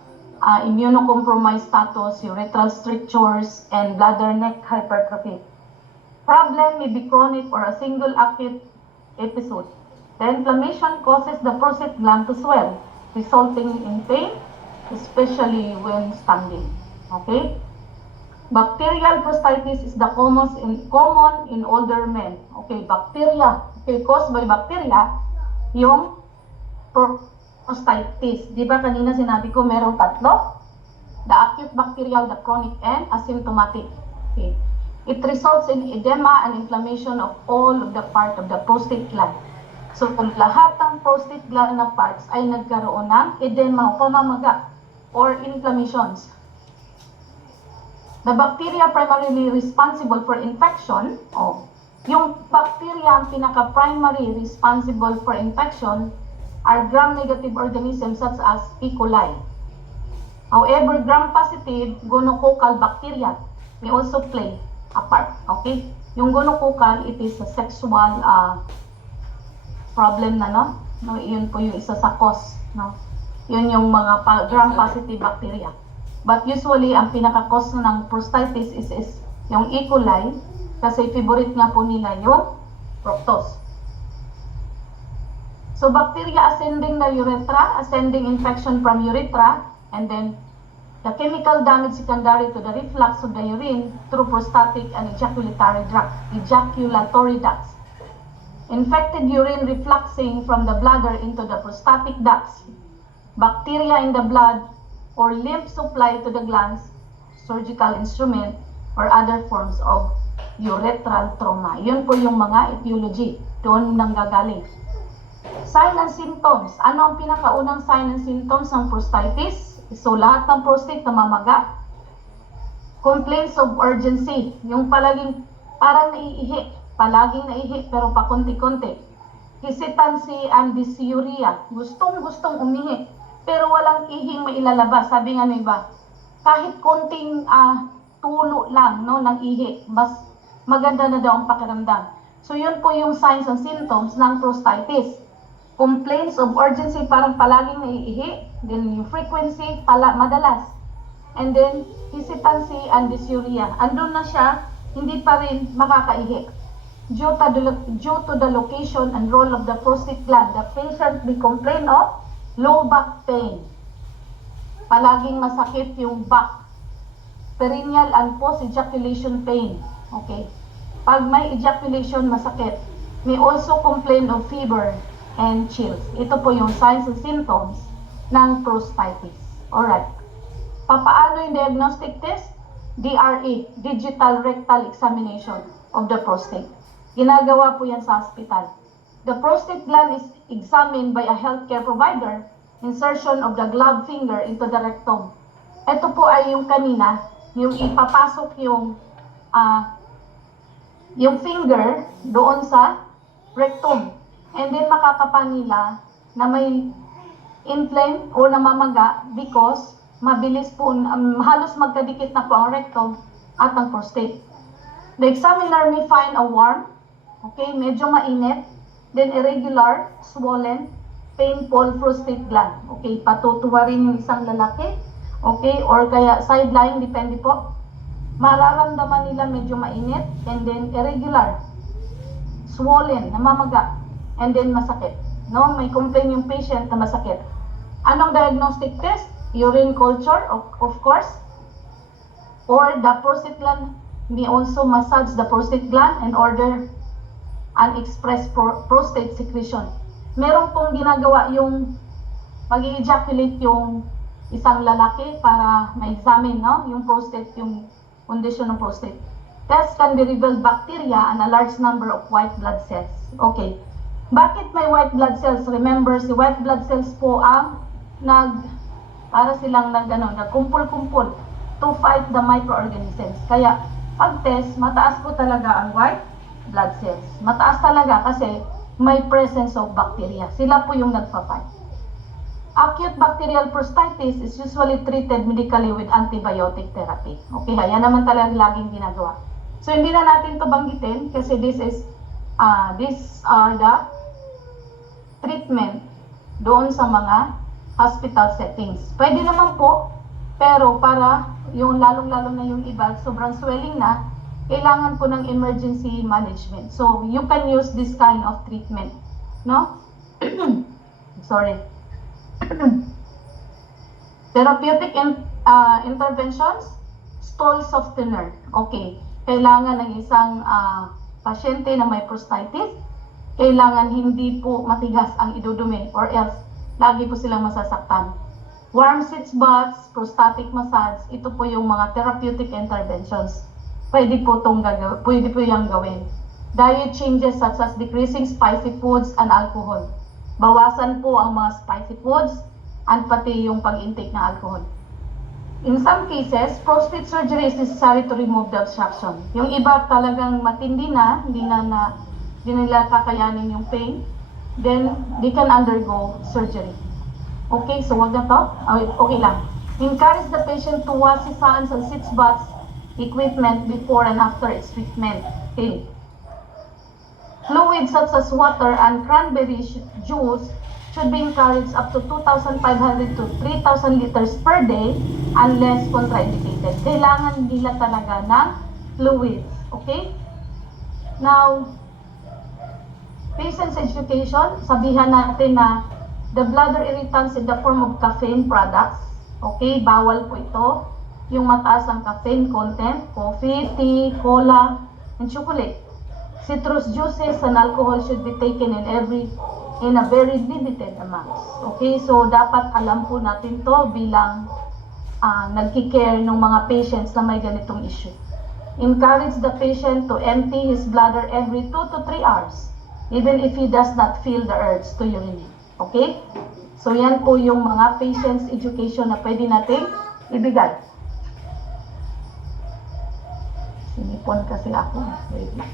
immunocompromised status, urethral strictures, and bladder neck hypertrophy. Problem may be chronic or a single acute episode. The inflammation causes the prostate gland to swell, resulting in pain, especially when standing. Okay? Bacterial prostatitis is the common in older men. Okay, bacteria. Okay, caused by bacteria, yung prostatitis. Di ba kanina sinabi ko merong tatlo? The acute bacterial, the chronic, and asymptomatic. Okay. It results in edema and inflammation of all of the part of the prostate gland. So, kung lahat ng prostate gland na parts ay nagkaroon ng edema o pamamaga or inflammations. The bacteria primarily responsible for infection, yung bacteria ang pinaka-primary responsible for infection are gram-negative organisms such as E. coli. However, gram-positive gonococcal bacteria may also play a part. Okay? Yung gonococcal, it is a sexual problem na, no? No, yun po yung isa sa cause, no? Yun yung mga gram-positive bacteria. But usually, ang pinaka-cause ng prostatitis is yung E. coli, kasi favorite nga po nila yung fructose. So, bacteria ascending the urethra, ascending infection from urethra, and then the chemical damage secondary to the reflux of the urine through prostatic and ejaculatory ducts. Infected urine refluxing from the bladder into the prostatic ducts. Bacteria in the blood or lymph supply to the glands, surgical instrument, or other forms of urethral trauma. Yun po yung mga etiology. Doon nanggagaling. Sign and symptoms. Ano ang pinakaunang sign and symptoms ng prostatitis? So, lahat ng prostate namamaga. Complaints of urgency. Yung palaging parang naiihi. Palaging naiihi pero pakunti-kunti. Hesitancy and dysuria. Gustong-gustong umihi. Pero walang ihing mailalabas. Sabi nga ng iba, kahit konting tulo lang, no, ng ihi, mas maganda na daw ang pakiramdam. So, yun po yung signs and symptoms ng prostatitis. Complaints of urgency, parang palaging naiihi. Then yung frequency, madalas. And then, hesitancy and dysuria. Andun na siya, hindi pa rin makakaihi. Due to the location and role of the prostate gland, the patient may complain of low back pain. Palaging masakit yung back. Perineal and post-ejaculation pain. Okay. Pag may ejaculation, masakit. May also complain of fever and chills. Ito po yung signs and symptoms ng prostatitis. Alright. Papaano yung diagnostic test? DRE, Digital Rectal Examination of the prostate. Ginagawa po yan sa hospital. The prostate gland is examined by a healthcare provider, insertion of the gloved finger into the rectum. Ito po ay yung kanina, yung ipapasok yung finger doon sa rectum. And then makakapan nila na may inflame o namamaga because mabilis po, halos magkadikit na po ang rectum at ang prostate. The examiner may find a warm, okay, medyo mainit, then irregular, swollen, painful prostate gland. Okay, patutuwa rin yung isang lalaki, okay, or kaya sideline, depende po. Mararamdaman nila medyo mainit, and then irregular, swollen, namamaga, and then masakit. No, may complain yung patient na masakit. Anong diagnostic test? Urine culture, of course. Or the prostate gland may also massage the prostate gland and order unexpressed prostate secretion. Meron pong ginagawa yung mag-ejaculate yung isang lalaki para ma-examine, no, yung prostate, yung condition ng prostate. Test can be revealed bacteria and a large number of white blood cells. Okay. Bakit may white blood cells? Remember, si white blood cells po ang para silang nagkumpul-kumpul to fight the microorganisms. Kaya, pag test, mataas po talaga ang white blood cells. Mataas talaga kasi may presence of bacteria. Sila po yung nagpa-fight. Acute bacterial prostatitis is usually treated medically with antibiotic therapy. Okay, yan naman talaga laging ginagawa. So, hindi na natin ito banggitin kasi these are the treatment doon sa mga hospital settings. Pwede naman po, pero para yung lalong-lalo na yung iba, sobrang swelling na, kailangan po ng emergency management. So, you can use this kind of treatment. No? Sorry. Therapeutic interventions, stool softener. Okay. Kailangan ng isang pasyente na may prostatitis, kailangan hindi po matigas ang idudumi or else lagi po silang masasaktan. Warm sitz baths, prostatic massage, ito po yung mga therapeutic interventions. Pwede po yung gawin. Diet changes such as decreasing spicy foods and alcohol. Bawasan po ang mga spicy foods and pati yung pag-intake ng alcohol. In some cases, prostate surgery is necessary to remove the obstruction. Yung iba talagang matindi na, hindi nila kakayanin yung pain, then they can undergo surgery. Okay, so wag na to. Okay lang. Encourage the patient to wash his hands and sitz baths equipment before and after its treatment. Okay. Fluids such as water and cranberry juice should be encouraged up to 2,500 to 3,000 liters per day unless contraindicated. Kailangan nila talaga ng fluids. Okay? Now, patient's education, sabihan natin na the bladder irritants in the form of caffeine products. Okay? Bawal po ito. Yung mataas ang caffeine content, coffee, tea, cola, and chocolate. Citrus juices and alcohol should be taken in a very limited amounts. Okay, so dapat alam po natin to bilang nagki-care ng mga patients na may ganitong issue. Encourage the patient to empty his bladder every 2 to 3 hours, even if he does not feel the urge to urinate. Okay? So yan po yung mga patients education na pwede natin ibigay. Sinipon kasi ako. Wait lang.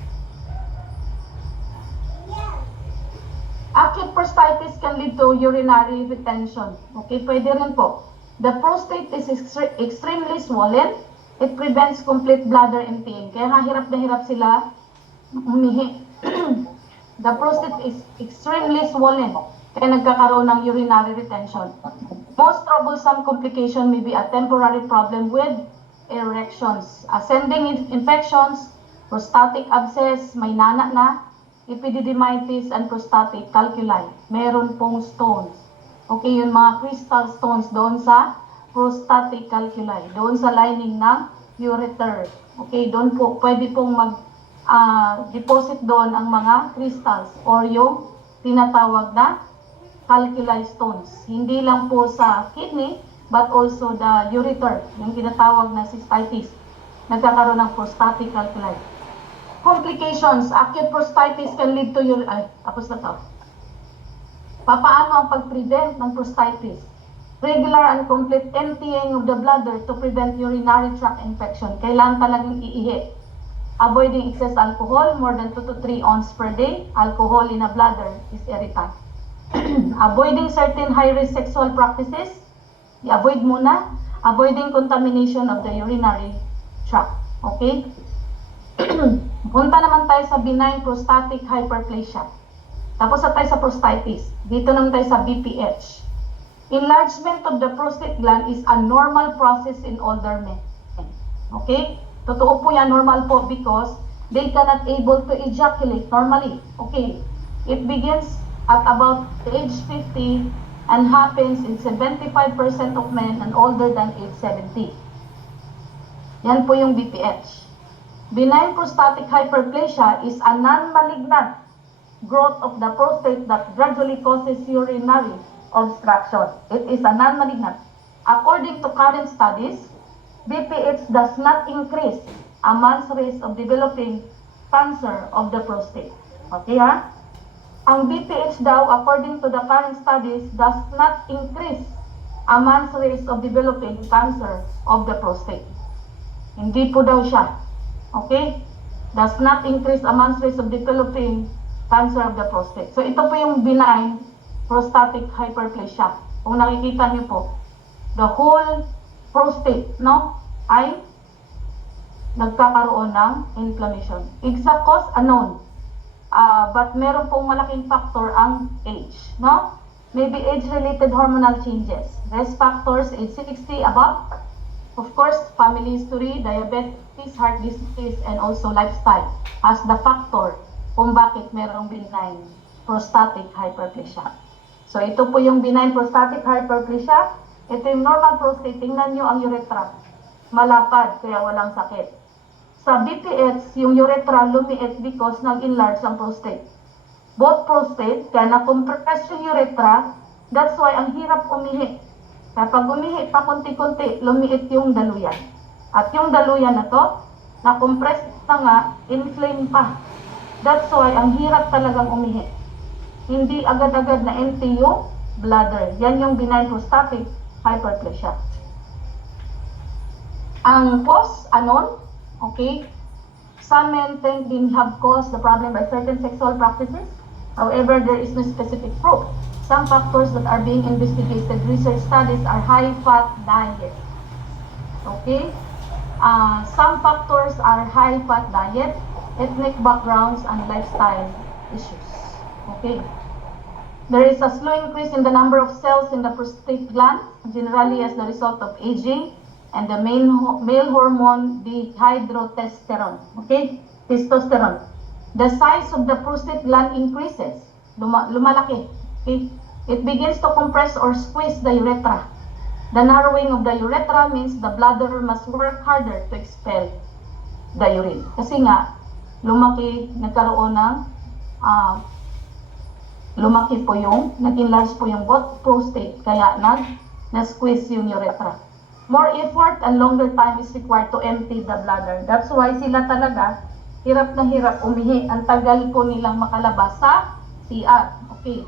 Acute prostatitis can lead to urinary retention. Okay, pwede rin po. The prostate is extremely swollen. It prevents complete bladder emptying. Kaya nga hirap na hirap sila umihi. The prostate is extremely swollen. Kaya nagkakaroon ng urinary retention. Most troublesome complication may be a temporary problem with erections, ascending infections, prostatic abscess, may nana na, epididymitis, and prostatic calculi. Meron pong stones. Okay, yung mga crystal stones doon sa prostatic calculi, doon sa lining ng ureter. Okay, doon po, pwede pong deposit doon ang mga crystals or yung tinatawag na calculi stones. Hindi lang po sa kidney, but also the ureter, yung tinatawag na cystitis. Nagkakaroon ng prostatic calculi. Complications, acute prostatitis can lead to tapos na to. Papaano ang pag-prevent ng prostatitis? Regular and complete emptying of the bladder to prevent urinary tract infection. Kailangan talagang iihi. Avoiding excess alcohol, more than 2 to 3 ounces per day. Alcohol in a bladder is irritant. Avoiding certain high-risk sexual practices. I-avoid muna. Avoiding contamination of the urinary tract. Okay? Punta naman tayo sa benign prostatic hyperplasia. Tapos na tayo sa prostatitis. Dito naman tayo sa BPH. Enlargement of the prostate gland is a normal process in older men. Okay? Totoo po yan, normal po because they cannot able to ejaculate normally. Okay? It begins at about age 50 and happens in 75% of men and older than age 70. Yan po yung BPH. Benign prostatic hyperplasia is a non-malignant growth of the prostate that gradually causes urinary obstruction. It is a non-malignant. According to current studies, BPH does not increase a man's risk of developing cancer of the prostate. Okay ha? Ang BPH daw, according to the current studies, does not increase a man's risk of developing cancer of the prostate. Hindi po daw siya. Okay? Does not increase a man's risk of developing cancer of the prostate. So ito po yung benign prostatic hyperplasia. Kung nakikita niyo po, the whole prostate, no, ay nagkakaroon ng inflammation. Exact cause, unknown. But meron pong malaking factor ang age, no? Maybe age-related hormonal changes. Risk factors, age 60 above. Of course, family history, diabetes, heart disease, and also lifestyle as the factor kung bakit merong benign prostatic hyperplasia. So ito po yung benign prostatic hyperplasia. Ito yung normal prostate. Tingnan nyo ang urethra. Malapad, kaya walang sakit. Sa BPH, yung urethra lumiit because nag-enlarge ang prostate. Both prostate, kaya na-compress yung urethra, that's why ang hirap umihi. Kapag umihi pa konti-konti, lumiit yung daluyan. At yung daluyan na to, na-compress na nga, inflame pa. That's why ang hirap talagang umihi. Hindi agad-agad na empty yung bladder. Yan yung benign prostatic hyperplasia. Ang cause, unknown. Okay? Some men think they have caused the problem by certain sexual practices. However, there is no specific proof. Some factors that are being investigated, research studies, are high-fat diet. Okay? Some factors are high fat diet, ethnic backgrounds, and lifestyle issues. Okay. There is a slow increase in the number of cells in the prostate gland, generally as the result of aging, and the male hormone dihydrotestosterone. Okay, testosterone. The size of the prostate gland increases, lumalaki. Okay, it begins to compress or squeeze the urethra. The narrowing of the urethra means the bladder must work harder to expel the urine. Kasi nga, nagkaroon ng lumaki po nag-enlarge po yung prostate, kaya na-squeeze yung urethra. More effort and longer time is required to empty the bladder. That's why sila talaga, hirap na hirap umihi. Ang tagal po nilang makalabas sa CR. Okay.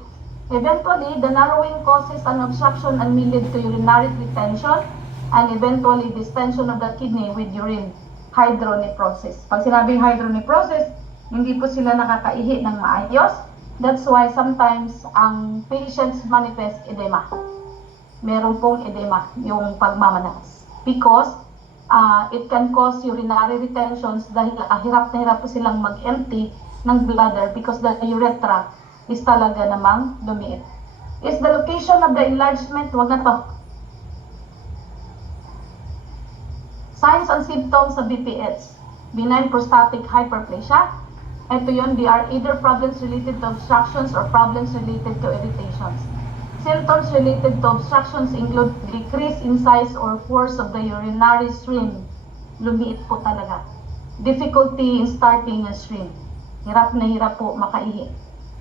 Eventually, the narrowing causes an obstruction and may lead to urinary retention and eventually distension of the kidney with urine hydronephrosis. Pag sinabing hydronephrosis, hindi po sila nakakaihi ng maayos. That's why sometimes ang patients manifest edema. Meron pong edema yung pagmamanas. Because it can cause urinary retentions dahil hirap na hirap po silang mag-empty ng bladder because the urethra is talaga namang lumiit. Is the location of the enlargement, wag na to. Signs and symptoms of BPH. Benign prostatic hyperplasia. Ito yun, they are either problems related to obstructions or problems related to irritations. Symptoms related to obstructions include decrease in size or force of the urinary stream. Lumiit po talaga. Difficulty in starting a stream. Hirap na hirap po makaihi.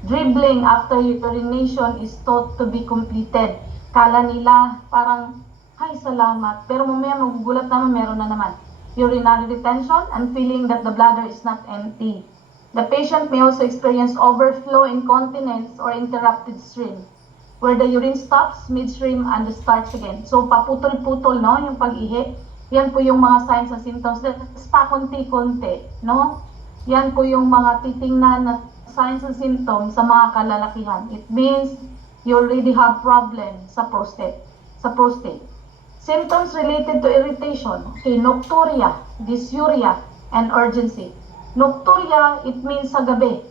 Dribbling after urination is thought to be completed. Kala nila parang, ay salamat, pero mamaya magugulat naman, meron na naman. Urinary retention and feeling that the bladder is not empty. The patient may also experience overflow incontinence or interrupted stream, where the urine stops midstream and starts again. So paputol-putol, no, yung pag-ihi. Yan po yung mga signs and symptoms. Pa konti-konti, no? Yan po yung mga titingnan na signs and symptoms sa mga kalalakihan. It means you already have problem sa prostate. Symptoms related to irritation, okay, nocturia, dysuria, and urgency. Nocturia, it means sa gabi.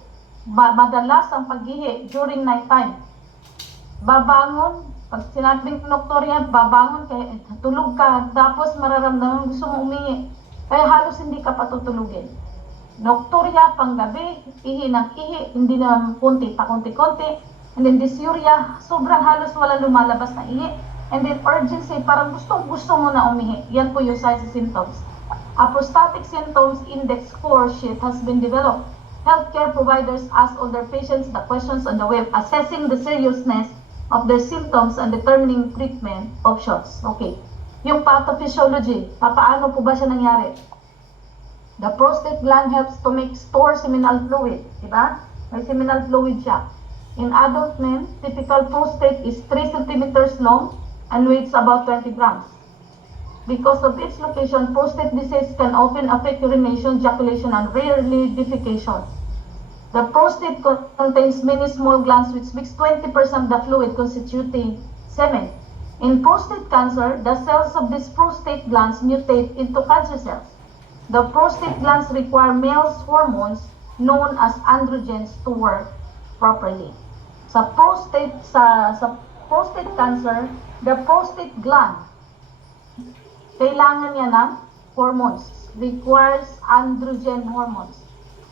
Madalas ang pag-ihi during nighttime. Babangon, pag sinabing nocturia, babangon, kaya tulog ka, tapos mararamdaman gusto mong umihi. Kaya halos hindi ka patutulugin. Nocturia, panggabi, ihi ng ihi, hindi na konti pa konti-konti. And then dysuria, sobrang halos wala lumalabas na ihi. And then urgency, parang gusto mo na umihi. Yan po yung signs and symptoms. A prostatic symptoms index score sheet has been developed. Healthcare providers ask all their patients the questions on the web, assessing the seriousness of their symptoms and determining treatment options. Okay. Yung pathophysiology, paano po ba siya nangyari? The prostate gland helps to store seminal fluid, di ba? May seminal fluid siya. In adult men, typical prostate is 3 centimeters long and weighs about 20 grams. Because of its location, prostate disease can often affect urination, ejaculation, and rarely defecation. The prostate contains many small glands which mix 20% of the fluid constituting semen. In prostate cancer, the cells of these prostate glands mutate into cancer cells. The prostate glands require male hormones known as androgens to work properly. Sa prostate cancer, the prostate gland kailangan niya ng hormones, requires androgen hormones.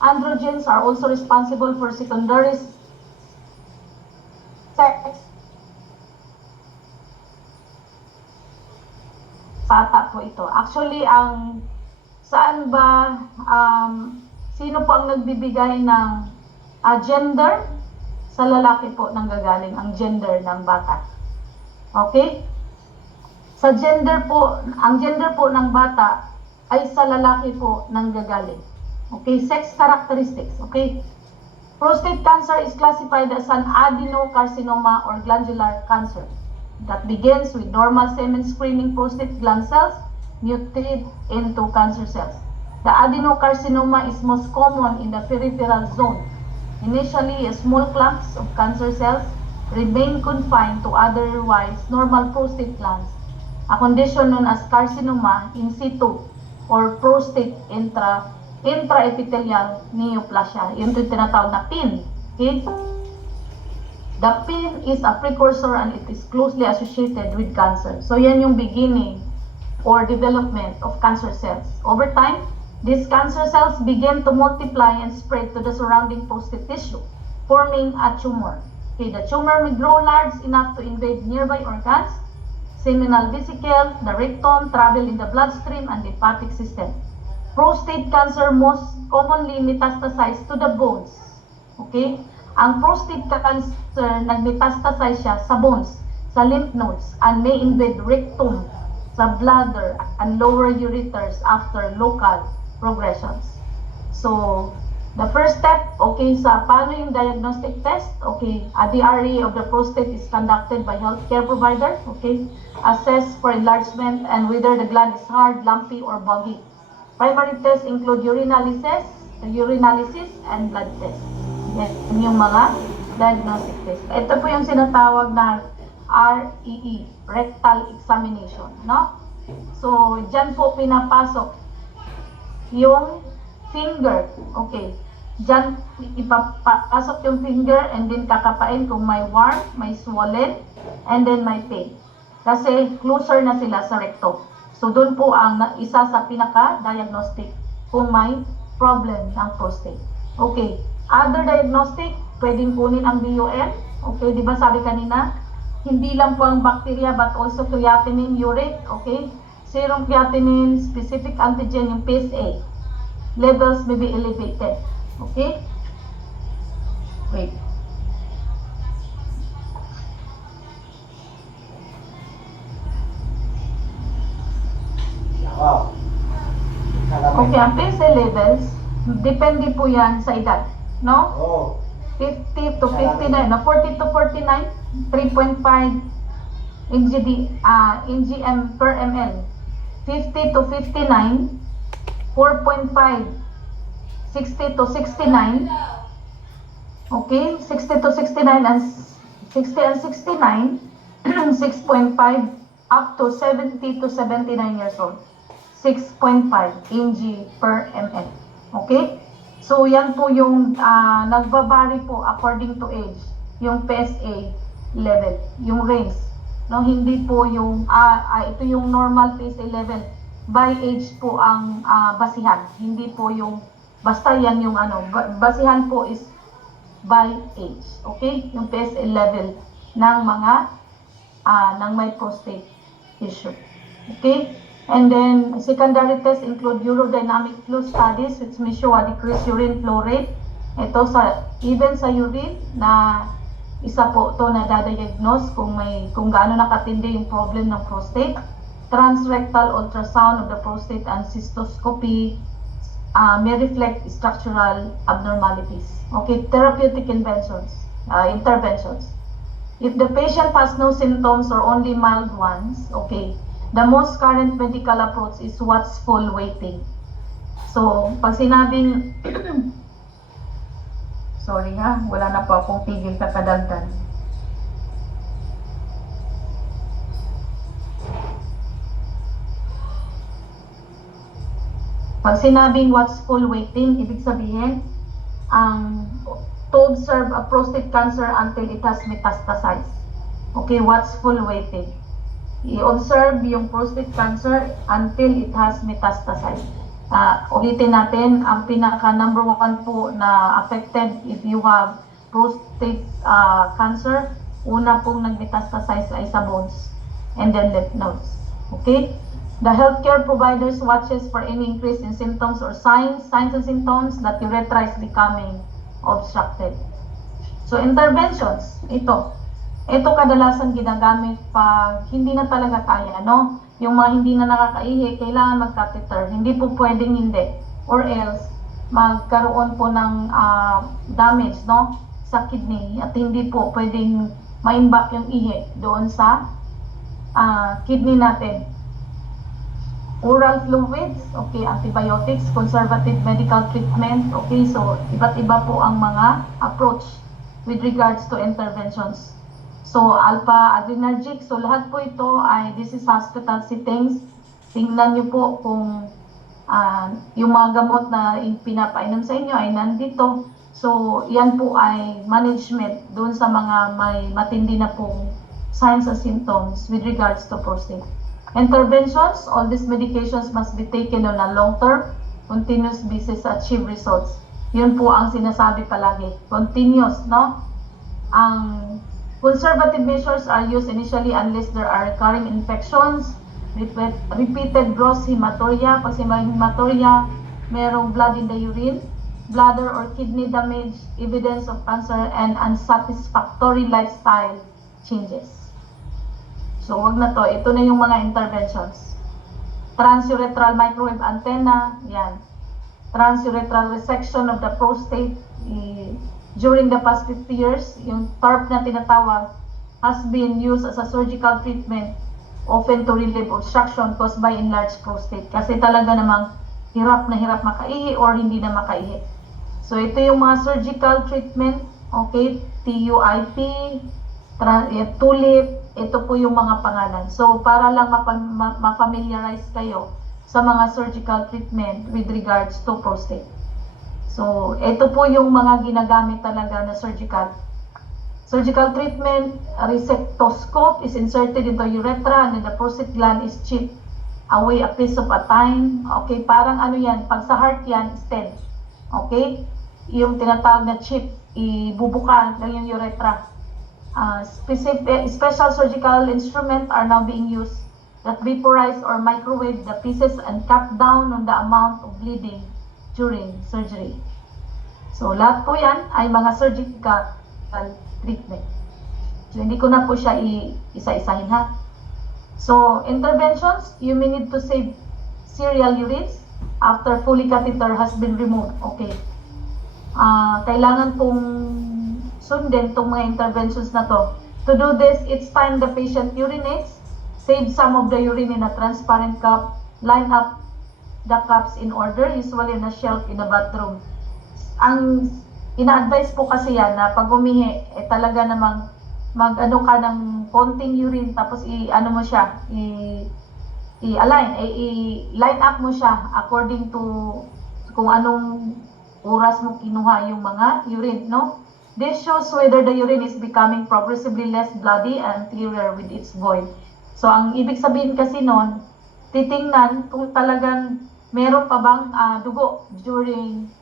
Androgens are also responsible for secondary sex. Bata po ito. Actually, saan ba, sino po ang nagbibigay ng gender? Sa lalaki po nanggagaling ang gender ng bata. Okay? Sa gender po, ang gender po ng bata ay sa lalaki po nanggagaling. Okay? Sex characteristics. Okay? Prostate cancer is classified as an adenocarcinoma or glandular cancer that begins with normal semen-screening prostate gland cells mutate into cancer cells. The adenocarcinoma is most common in the peripheral zone. Initially, small clumps of cancer cells remain confined to otherwise normal prostate glands, a condition known as carcinoma in situ. or prostate intraepithelial neoplasia. Yun yung tinatawag na PIN. Okay? The PIN is a precursor and it is closely associated with cancer. So yan yung beginning or development of cancer cells. Over time, these cancer cells begin to multiply and spread to the surrounding prostate tissue, forming a tumor. Okay, the tumor may grow large enough to invade nearby organs, seminal vesicle, the rectum, travel in the bloodstream and lymphatic system. Prostate cancer most commonly metastasize to the bones. Okay? Ang prostate cancer nagmetastasize siya sa bones, sa lymph nodes, and may invade rectum, sa bladder, and lower ureters after local progressions. So, the first step, okay, sa paano yung diagnostic test, okay, a DRE of the prostate is conducted by healthcare provider, okay, assess for enlargement and whether the gland is hard, lumpy, or bulgy. Primary tests include urinalysis, and blood test. Yan yung mga diagnostic test. Ito po yung sinatawag na REE, rectal examination, no? So, dyan po pinapasok yung finger, okay. Diyan ipapasok yung finger and then kakapain kung may warm, may swollen, and then may pain. Kasi closer na sila sa rectum. So doon po ang isa sa pinaka-diagnostic kung may problem ng prostate. Okay. Other diagnostic, pwedeng kunin ang BUN. Okay, di ba sabi kanina, hindi lang po ang bacteria but also creatinine urate. Okay. Serum creatinine, specific antigen, yung PSA. Levels may be elevated. Okay? Wait. Wow. Okay, ang PSA levels, depende po yan sa edad. No? Oh. 50 to 59, no? 40 to 49, 3.5 ngm per ml. 50 to 59, 4.5. 60 to 69. Okay, 60 to 69 and 60 and 69, 6.5 up to 70 to 79 years old. 6.5 mg per ml. Okay? So, yan po yung nagbabari po according to age, yung PSA level, yung range. No, hindi po yung, ito yung normal PSA level. By age po ang basihan. Hindi po yung, basta yan yung basihan po is by age. Okay? Yung PSA level ng mga, ng may prostate tissue. Okay? And then, secondary tests include urodynamic flow studies which may show a decreased urine flow rate. Ito even sa urine na isa po ito na dadiagnose kung gaano nakatindi yung problem ng prostate. Transrectal ultrasound of the prostate and cystoscopy may reflect structural abnormalities. Okay, therapeutic interventions. If the patient has no symptoms or only mild ones, okay, the most current medical approach is watchful waiting. So, pag sinabing, sorry ha, wala na po akong tigil kakadagdag. Pag sinabing watchful waiting, ibig sabihin, to observe a prostate cancer until it has metastasized. Okay, watchful waiting. I-observe yung prostate cancer until it has metastasized. Ulitin natin, ang pinaka number 1 po na affected if you have prostate cancer, una pong nag-metastasize ay sa bones and then lymph nodes. Okay? The healthcare providers watches for any increase in symptoms or signs and symptoms that urethra is becoming obstructed. So interventions, ito kadalasan ginagamit pag hindi na talaga kaya, no? Yung mga hindi na nakakaihi, kailangan mag-catheter. Hindi po pwedeng hindi. Or else, magkaroon po ng damage, no? Sa kidney. At hindi po pwedeng ma-imbak yung ihi doon sa kidney natin. Oral fluids, okay, antibiotics, conservative medical treatment, okay, so iba't iba po ang mga approach with regards to interventions. So, alpha-adrenergic, so lahat po ito ay, this is hospital settings. Tingnan nyo po kung Yung mga gamot na pinapainom sa inyo ay nandito. So, yan po ay management doon sa mga may matindi na pong signs and symptoms with regards to prostate. Interventions, all these medications must be taken on a long-term, continuous basis to achieve results. Yun po ang sinasabi palagi. Continuous, no? Ang conservative measures are used initially unless there are recurring infections, repeated gross hematuria. Pag hematuria, merong blood in the urine, bladder or kidney damage, evidence of cancer, and unsatisfactory lifestyle changes. So, wag na to. Ito na yung mga interventions. Transurethral microwave antenna, yan. Transurethral resection of the prostate during the past 50 years, yung TARP na tinatawag, has been used as a surgical treatment, often to relieve obstruction caused by enlarged prostate. Kasi talaga namang hirap na hirap makaihi or hindi na makaihi. So, ito yung mga surgical treatment, okay, TUIP, tulip, ito po yung mga pangalan. So, para lang ma-familiarize kayo sa mga surgical treatment with regards to prostate. So, ito po yung mga ginagamit talaga na surgical. Surgical treatment, resectoscope is inserted into urethra and then the prostate gland is chipped away a piece of a time. Okay, parang ano yan, pag sa heart yan, stent. Okay? Yung tinatawag na chip, ibubuka lang yung urethra. Special surgical instruments are now being used that vaporize or microwave the pieces and cut down on the amount of bleeding during surgery. So, lahat po yan ay mga surgical treatment. So, hindi ko na po siya isa-isahin ha. So, interventions, you may need to save serial urines after Foley catheter has been removed. Okay. Kailangan pong sundin itong mga interventions na to. To do this, each time the patient urinates, save some of the urine in a transparent cup, line up the cups in order, usually on a shelf in a bathroom. Ang ina-advise po kasi yan na pag umihi, talaga namang mag-ano ka ng konting urine, tapos i-ano mo siya, i-align, i-line up mo siya according to kung anong oras mo kinuha yung mga urine, no? This shows whether the urine is becoming progressively less bloody and clearer with its void. So, ang ibig sabihin kasi nun, titingnan kung talagang meron pa bang dugo during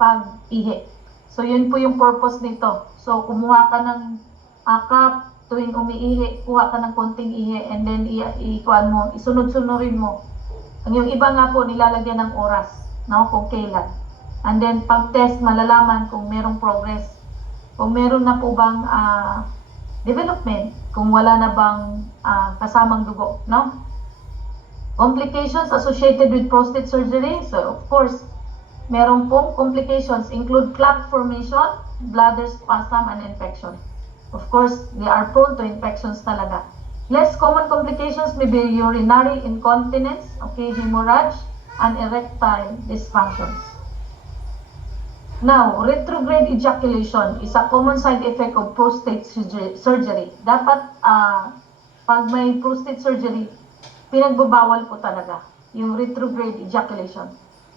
pag-ihi. So, yun po yung purpose nito. So, kumuha ka ng cup tuwing umiihi, kuha ka ng konting ihi, and then ikuan mo, isunod-sunurin mo. Yung iba nga po, nilalagyan ng oras, no, kung kailan. And then, pag-test, malalaman kung merong progress. Kung meron na po bang development, kung wala na bang kasamang dugo, no? Complications associated with prostate surgery. So, of course, meron pong complications include clot formation, bladder spasm, and infection. Of course, they are prone to infections talaga. Less common complications may be urinary incontinence, okay, hemorrhage, and erectile dysfunctions. Now, retrograde ejaculation is a common side effect of prostate surgery. Dapat, pag may prostate surgery, pinagbabawal po talaga yung retrograde ejaculation.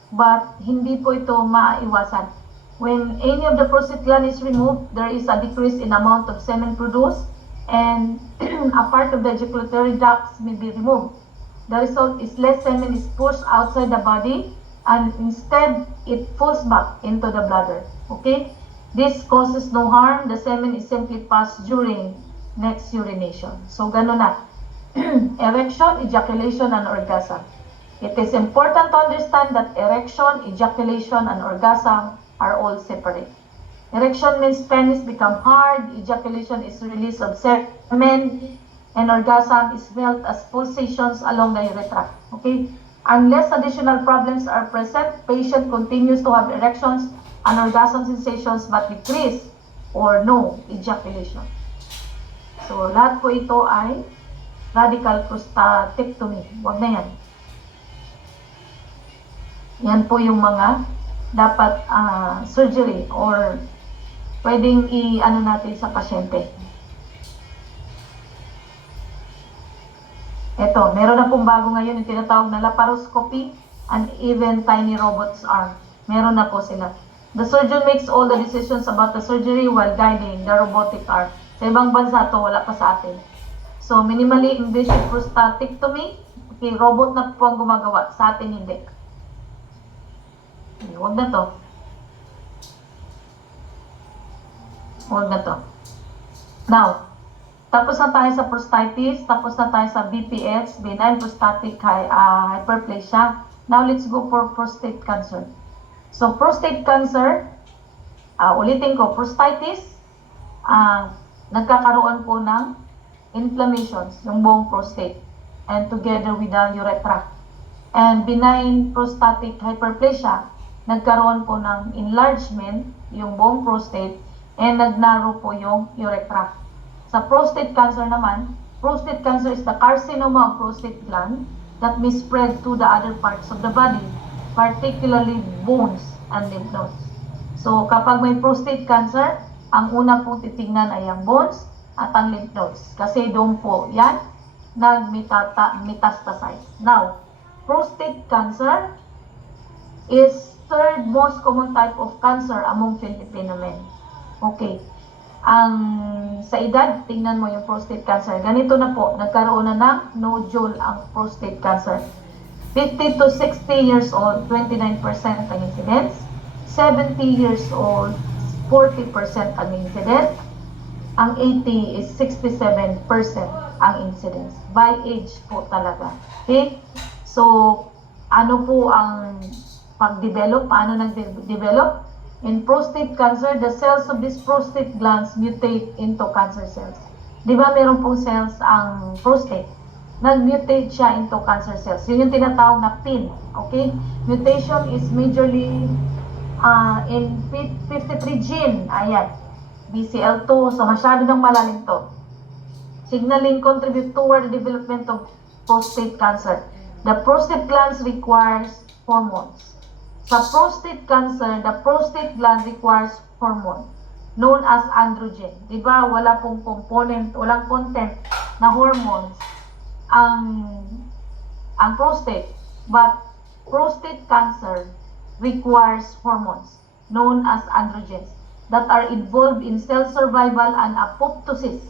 But, hindi po ito maiwasan. When any of the prostate gland is removed, there is a decrease in amount of semen produced and a part of the ejaculatory ducts may be removed. The result is less semen is pushed outside the body and instead it falls back into the bladder. Okay? This causes no harm. The semen is simply passed during next urination. So, ganun na. Erection, ejaculation, and orgasm. It is important to understand that erection, ejaculation, and orgasm are all separate. Erection means penis become hard, ejaculation is release of semen, and orgasm is felt as pulsations along the urethra. Okay? Unless additional problems are present, patient continues to have erections and orgasm sensations but decrease or no ejaculation. So, lahat po ito ay radical prostatectomy. Huwag na yan. Yan po yung mga dapat surgery or pwedeng i-ano natin sa pasyente. Ito, meron na pong bago ngayon yung tinatawag na laparoscopy. and even tiny robot's arm. Meron na po sila. The surgeon makes all the decisions about the surgery while guiding the robotic arm. Sa ibang bansa to, wala pa sa atin. So, minimally invasive prostatectomy, okay, robot na po ang gumagawa. Sa atin, hindi. Okay, huwag na to. Huwag na to. Now, tapos na tayo sa prostatitis, tapos na tayo sa BPH, benign prostatic hyperplasia. Now, let's go for prostate cancer. So, prostate cancer, ulitin ko, prostatitis, nagkakaroon po ng inflammations, yung buong prostate, and together with the urethra. And benign prostatic hyperplasia, nagkaroon po ng enlargement, yung buong prostate, and nagnarrow po yung urethra. Sa prostate cancer naman, prostate cancer is the carcinoma of prostate gland that may spread to the other parts of the body, particularly bones and lymph nodes. So, kapag may prostate cancer, ang unang pong titingnan ay ang bones at ang lymph nodes. Kasi doon po yan nag-metastasize. Now, prostate cancer is third most common type of cancer among Filipino men. Okay. Sa edad, tingnan mo yung prostate cancer. Ganito na po, nagkaroon na ng nodule ang prostate cancer. 50 to 60 years old, 29% ang incidence. 70 years old, 40% ang incidence. Ang 80 is 67% ang incidence. By age po talaga. Okay? So, ano po ang pag-develop? Paano nag-develop? In prostate cancer, the cells of these prostate glands mutate into cancer cells. Di ba meron pong cells ang prostate? Nag-mutate siya into cancer cells. Yun yung tinatawag na PIN. Okay? Mutation is majorly in 53 gene. Ayan. BCL2. So, masyado nang malalim to. Signaling contribute toward the development of prostate cancer. The prostate glands requires hormones. Sa prostate cancer, the prostate gland requires hormone known as androgen. Diba, wala pong component, walang content na hormones ang prostate. But prostate cancer requires hormones known as androgens that are involved in cell survival and apoptosis.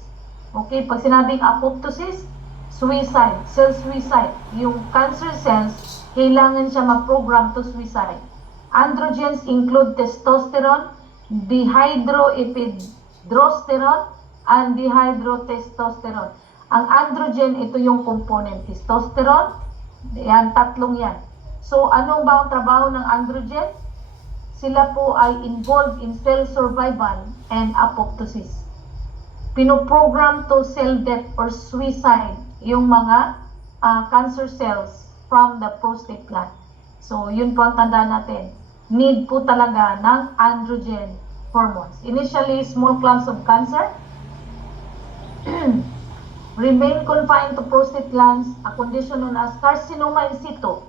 Okay, pag sinabing apoptosis, suicide, cell suicide. Yung cancer cells, kailangan siya ma-program to suicide. Androgens include testosterone, dihydroepiandrosterone, and dihydrotestosterone. Ang androgen, ito yung component. Testosterone, yan, tatlong yan. So, ano ba ang trabaho ng androgen? Sila po ay involved in cell survival and apoptosis. Pinoprogram to cell death or suicide yung mga cancer cells from the prostate gland. So, yun po ang tandaan natin. Need po talaga ng androgen hormones. Initially, small clumps of cancer remain confined to prostate glands, a condition known as carcinoma in situ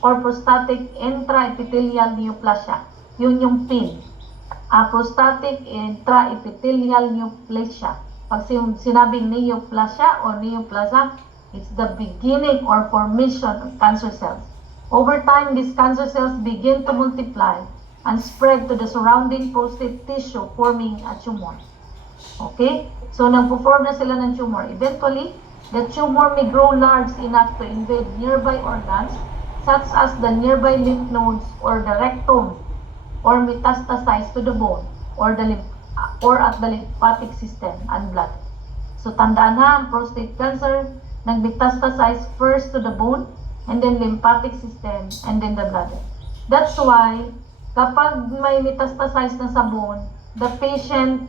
or prostatic intraepithelial neoplasia. Yun yung PIN. Prostatic intraepithelial neoplasia. Pag sinabing neoplasia or neoplasm, it's the beginning or formation of cancer cells. Over time, these cancer cells begin to multiply and spread to the surrounding prostate tissue, forming a tumor. Okay? So, nagpo-form na sila ng tumor. Eventually, the tumor may grow large enough to invade nearby organs, such as the nearby lymph nodes or the rectum, or metastasize to the bone, or at the lymphatic system and blood. So, tandaan na, ang prostate cancer, nag-metastasize first to the bone, and then lymphatic system, and then the bladder. That's why, kapag may metastasize na sa bone, the patient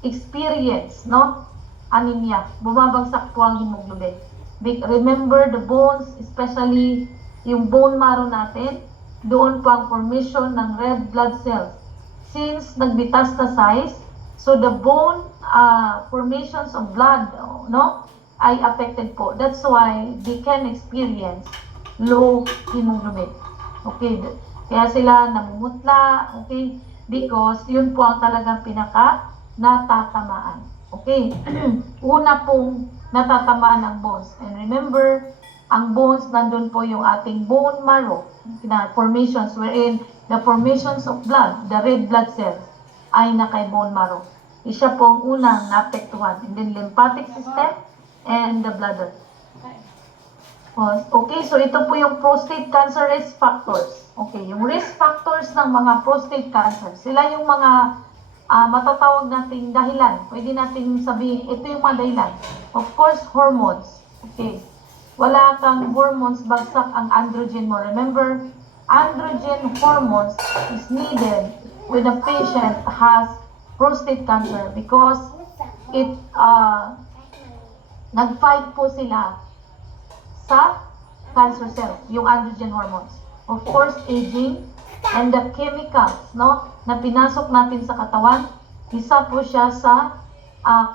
experience, anemia, bumabagsak po ang hemoglobin. Remember, the bones, especially yung bone marrow natin, doon po ang formation ng red blood cells. Since nag-metastasize, so the bone formations of blood, ay affected po. That's why they can experience low hemoglobin. Okay, kaya sila namumutla, okay, because yun po ang talagang pinaka natatamaan. Okay, una pong natatamaan ng bones. And remember, Ang bones, nandun po yung ating bone marrow na formations wherein the formations of blood, the red blood cells, ay nakay bone marrow. Isa po ang unang naapektuhan. And then lymphatic system and the bladder. Okay, so ito po yung prostate cancer risk factors. Okay, yung risk factors ng mga prostate cancer, sila yung mga matatawag nating dahilan. Pwede nating sabihin, ito yung mga dahilan. Of course, hormones. Okay, wala kang hormones, bagsak ang androgen mo. Remember, androgen hormones is needed when a patient has prostate cancer because it nag-fight po sila sa cancer cells, yung androgen hormones. Of course, aging and the chemicals, no, na pinasok natin sa katawan, isa po siya sa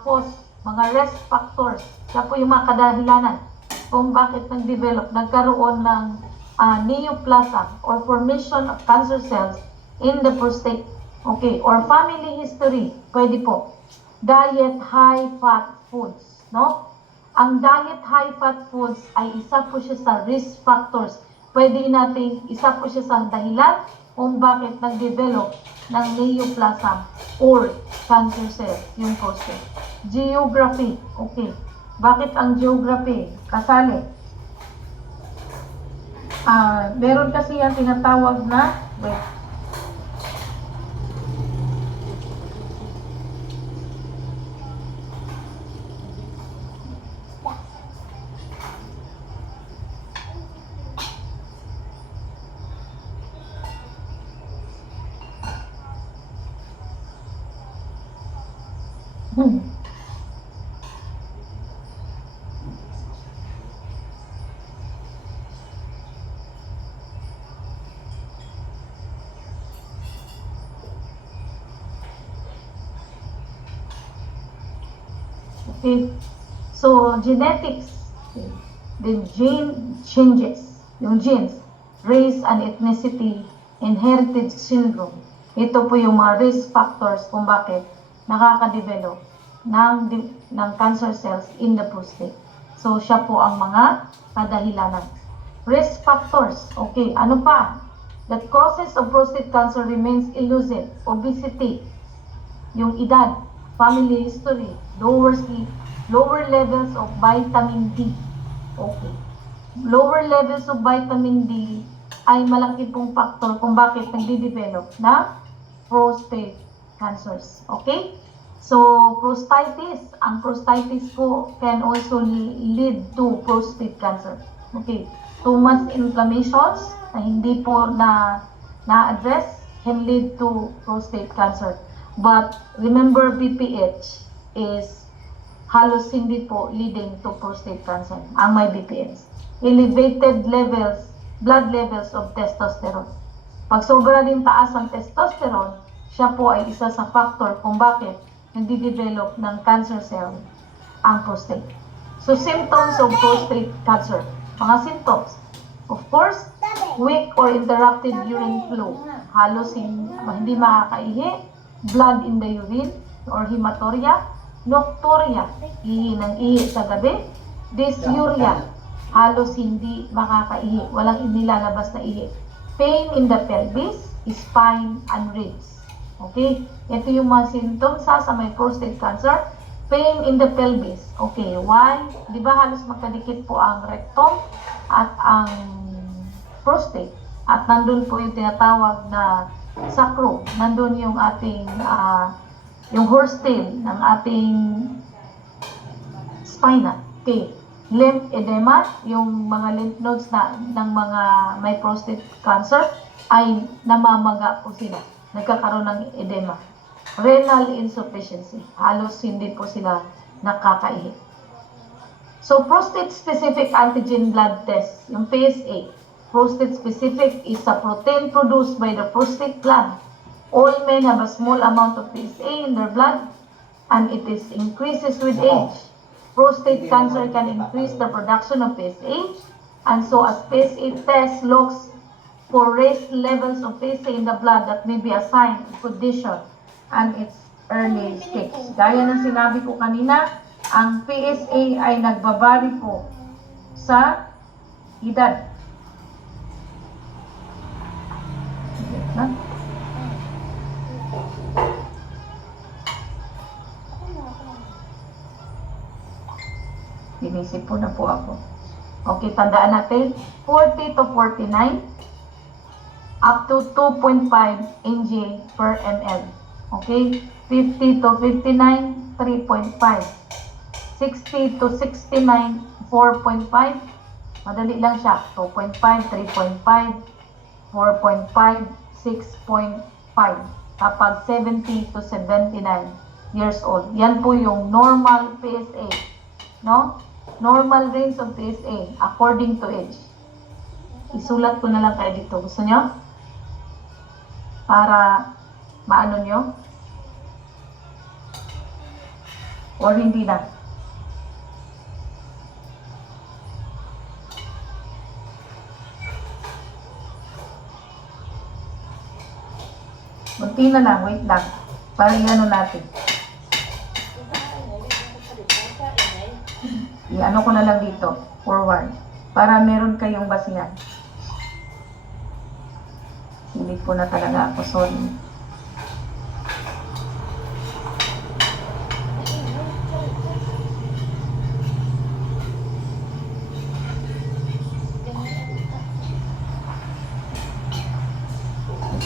cause, mga risk factors. Siya po yung mga kadahilanan kung bakit nag-develop, nagkaroon ng neoplasm or formation of cancer cells in the prostate. Okay, or family history, pwede po. Diet high-fat foods, no? Ang diet high-fat foods ay isa po siya sa risk factors. Pwede natin, isa po siya sa dahilan kung bakit nag-develop ng neoplasm or cancer cells, yung prostate. Geography, okay. Bakit ang geography? Kasali. Meron kasi yan tinatawag na, wait. Okay. So, genetics, the gene changes, yung genes, race and ethnicity, inherited syndrome. Ito po yung mga risk factors kung bakit nakaka-develop ng cancer cells in the prostate. So, siya po ang mga kadahilanan. Risk factors, okay, ano pa? The causes of prostate cancer remains elusive. Obesity, yung edad, family history, lower levels of vitamin D. Okay. Lower levels of vitamin D ay malaki pong factor kung bakit nagde-develop na prostate cancers. Okay? So, prostatitis. Ang prostatitis po can also lead to prostate cancer. Okay. Too much inflammations na hindi po na-address can lead to prostate cancer. But remember, BPH is halos hindi po leading to prostate cancer ang may BPH. Elevated levels, blood levels of testosterone. Pag sobra din taas ang testosterone, siya po ay isa sa factor kung bakit nagde-develop ng cancer cell ang prostate. So, symptoms of prostate cancer. Mga symptoms. Of course, weak or interrupted urine flow. Halos hindi makakaihi, blood in the urine or hematuria, nocturia, ihi ng ihi sa gabi, dysuria, halos hindi makakaihi, walang inilalabas na ihi, pain in the pelvis, spine, and ribs. Okay? Ito yung mga symptoms sa may prostate cancer. Pain in the pelvis. Okay, why? Di ba halos magkadikit po ang rectum at ang prostate? At nandun po yung tinatawag na sacrum. Nandun yung ating yung horse tail ng ating spina. Okay. Lymph edema, yung mga lymph nodes ng mga may prostate cancer ay namamaga po sila. Nagkakaroon ng edema. Renal insufficiency. Halos hindi po sila nakakaihi. So, prostate-specific antigen blood test, yung PSA. Prostate-specific is a protein produced by the prostate gland. All men have a small amount of PSA in their blood and it increases with age. Prostate cancer can increase the production of PSA, and so a PSA test looks for raised levels of PSA in the blood that may be a sign of condition and its early stage. Gaya ng sinabi ko kanina, ang PSA ay nagbabari po sa Edad. Wait lang. Inisip po na po ako. Okay, tandaan natin. 40 to 49 up to 2.5 NJ per ml. Okay? 50 to 59, 3.5. 60 to 69, 4.5. Madali lang siya. 2.5, 3.5, 4.5, 6.5. Kapag 70 to 79 years old. Yan po yung normal PSA. No? Normal range of PSA according to age. Isulat ko na lang kayo dito. Gusto nyo? Para maano nyo? Or hindi na? Munti na lang, wait lang. Para i-ano natin. I-ano ko na lang dito, forward. Para meron kayong basihan. Hindi po na talaga ako, sorry.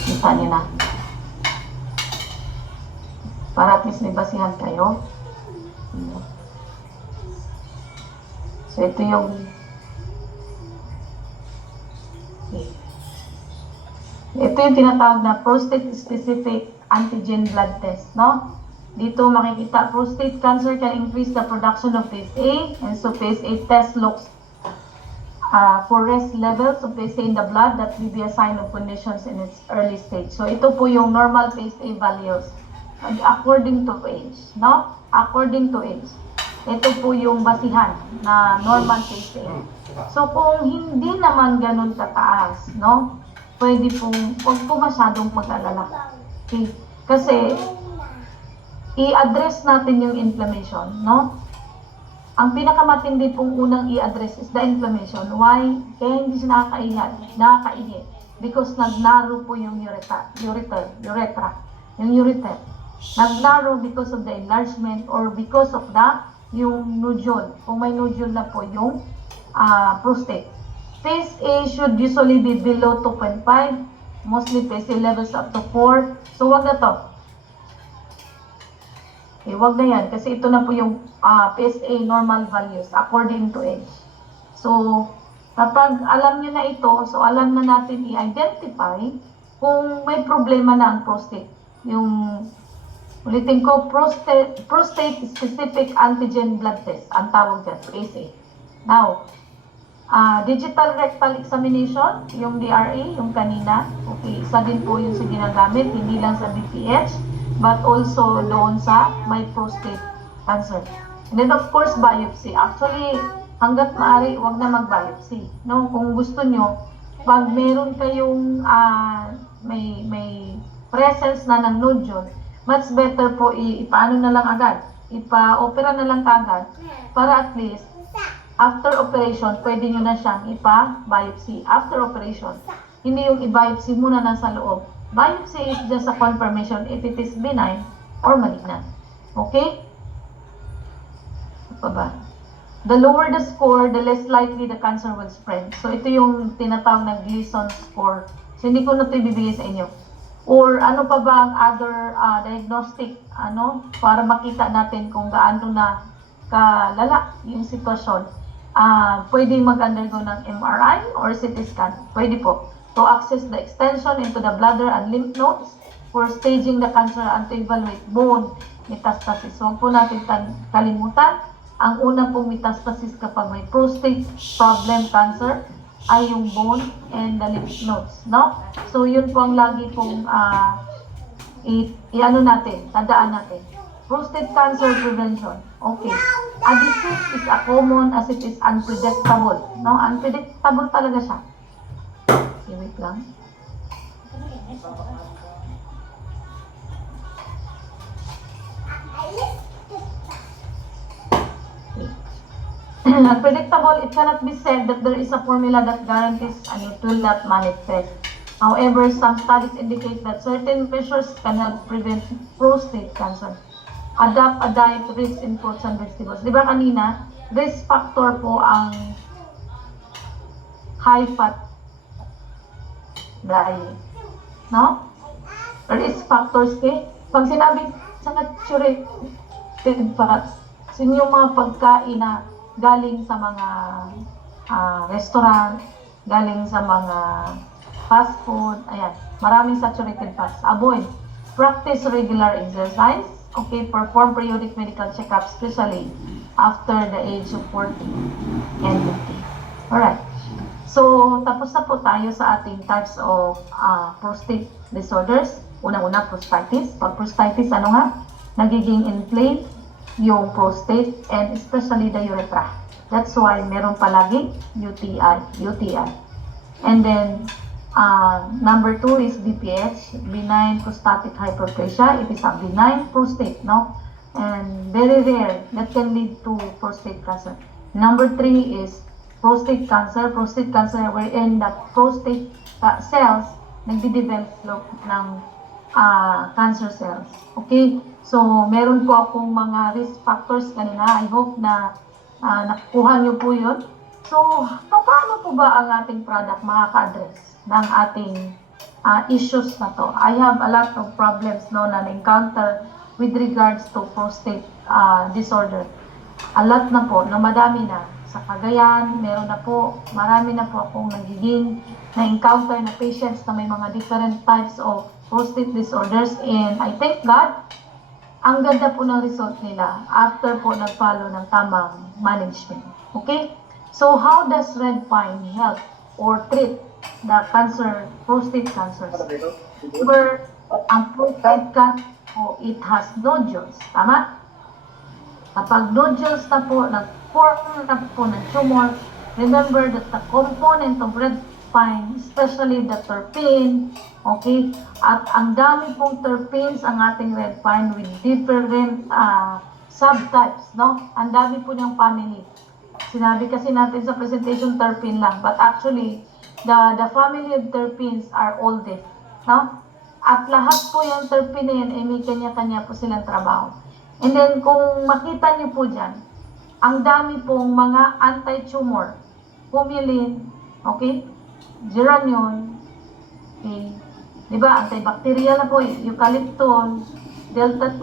Kita niyo na. Para at least may basihan kayo. So, ito yung tinatawag na prostate-specific antigen blood test, no? Dito makikita, prostate cancer can increase the production of PSA, and so PSA test looks for rest levels of PSA in the blood that may be a sign of conditions in its early stage. So, ito po yung normal PSA values according to age, no? According to age. Ito po yung basihan na normal PSA. So, kung hindi naman ganun kataas, no? Pwede pong, huwag po masyadong pag-alala. Okay? Kasi, i-address natin yung inflammation, no? Ang pinakamatindi pong unang i-address is the inflammation. Why? Kaya hindi siya nakakaihi. Because nag-narrow po yung uretra. Yung ureter. Nag-narrow because of the enlargement or because of yung nodule. Kung may nodule na po yung prostate. PSA should usually be below 2.5. Mostly PSA levels up to 4. So, wag na to. Okay, wag na yan. Kasi ito na po yung PSA normal values according to age. So, kapag alam nyo na ito, so alam na natin i-identify kung may problema na ang prostate. Yung, ulitin ko, prostate-specific antigen blood test. Ang tawag dyan, PSA. Now, digital rectal examination, yung DRA, yung kanina. Okay, isa din po yung sa ginagamit, hindi lang sa BPH, but also doon sa may prostate cancer. And then of course, biopsy. Actually, hanggat maaari, wag na mag-biopsy. No? Kung gusto nyo, pag meron kayong may presence na ng nodule, much better po ipaano na lang agad. Ipa-opera na lang agad para at least after operation, pwede nyo na siyang ipa-biopsy. After operation, hindi yung i-biopsy muna nasa loob. Biopsy is just a confirmation if it is benign or malignant. Okay? Ano ba? The lower the score, the less likely the cancer will spread. So, ito yung tinatawag na Gleason score. So, hindi ko na ito ibibigay sa inyo. Or ano pa ba ang other diagnostic, para makita natin kung gaano na kalala yung sitwasyon. Pwede mag-undergo ng MRI or CT scan. Pwede po. To access the extension into the bladder and lymph nodes for staging the cancer and to evaluate bone metastasis. Huwag po natin kalimutan. Ang una pong metastasis kapag may prostate problem cancer ay yung bone and the lymph nodes. No? So, yun po ang lagi pong i-ano natin, tandaan natin. Prostate cancer prevention. Okay. A disease is as common as it is unpredictable. No? Unpredictable talaga siya. Okay, wait lang. Okay. Unpredictable, it cannot be said that there is a formula that guarantees and it will not manifest. However, some studies indicate that certain measures can help prevent prostate cancer. Adopt a diet rich in fruits and vegetables. Di ba kanina, risk factor po ang high fat diet. No? Risk factors kay, pag sinabi saturated fats, yung mga pagkain na galing sa mga restaurant, galing sa mga fast food, ayan, maraming saturated fats. Avoid. Practice regular exercise. Okay, perform periodic medical checkups, especially after the age of 40 and 50. Alright. So, tapos na po tayo sa ating types of prostate disorders. Unang-una, prostatitis. Pag prostatitis, ano nga? Nagiging inflamed yung prostate and especially the urethra. That's why meron palagi UTI. And then, number 2 is BPH, benign prostatic hyperplasia. It is a benign prostate, no? And very rare that can lead to prostate cancer. Number 3 is prostate cancer wherein the prostate cells nagde-develop ng cancer cells. Okay? So, meron po akong mga risk factors kanina. I hope na nakuha niyo po yun. So, paano po ba ang ating product makaka-address ng ating issues na to? I have a lot of problems no, na encounter with regards to prostate disorder. A lot na po, no, madami na. Sa Cagayan, meron na po, marami na po akong nagiging na-encounter na patients na may mga different types of prostate disorders. And I thank God, ang ganda po ng result nila after po nag-follow ng tamang management. Okay? So, how does red pine help or treat the cancer, prostate cancer? Where ang prostate cancer po, it has nodules. Tama? Kapag nodules na po, nag-form na po ng tumor, remember that the component of red pine, especially the terpene, okay? At ang dami pong terpenes ang ating red pine with different subtypes, no? Ang dami po niyang family. Sinabi kasi natin sa presentation terpene lang, but actually, the family of terpenes are all this, no? At lahat po yung terpene na yan, ay may kanya-kanya po silang trabaho. And then, kung makita niyo po dyan, ang dami pong mga anti-tumor, pumilin, okay? Geranium, okay? Diba, antibacterial na po, eucalyptol, delta-3,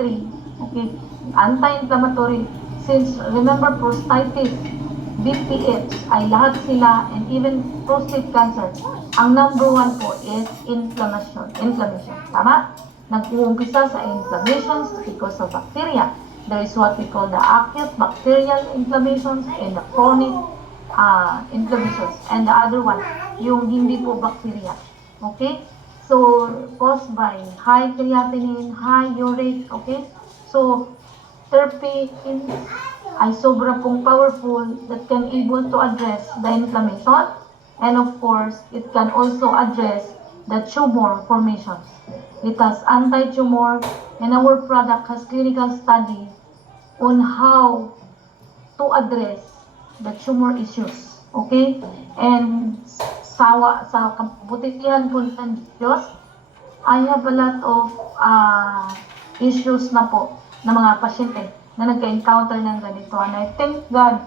okay? Anti-inflammatory. Since, remember, prostatitis, BPH, ay lahat sila, and even prostate cancer, ang number 1 po is inflammation. Tama? Nag-uumpisa sa inflammations because of bacteria. There is what we call the acute bacterial inflammations and the chronic inflammations. And the other one, yung hindi po bacteria. Okay? So, caused by high creatinine, high uric, okay? So, terpene ay sobra pong powerful that can able to address the inflammation. And of course, it can also address the tumor formations. It has anti-tumor, and our product has clinical studies on how to address the tumor issues. Okay? And sa kabutihan po ng Diyos, I have a lot of issues na po ng mga pasyente na nagka-encounter ng ganito. And I thank God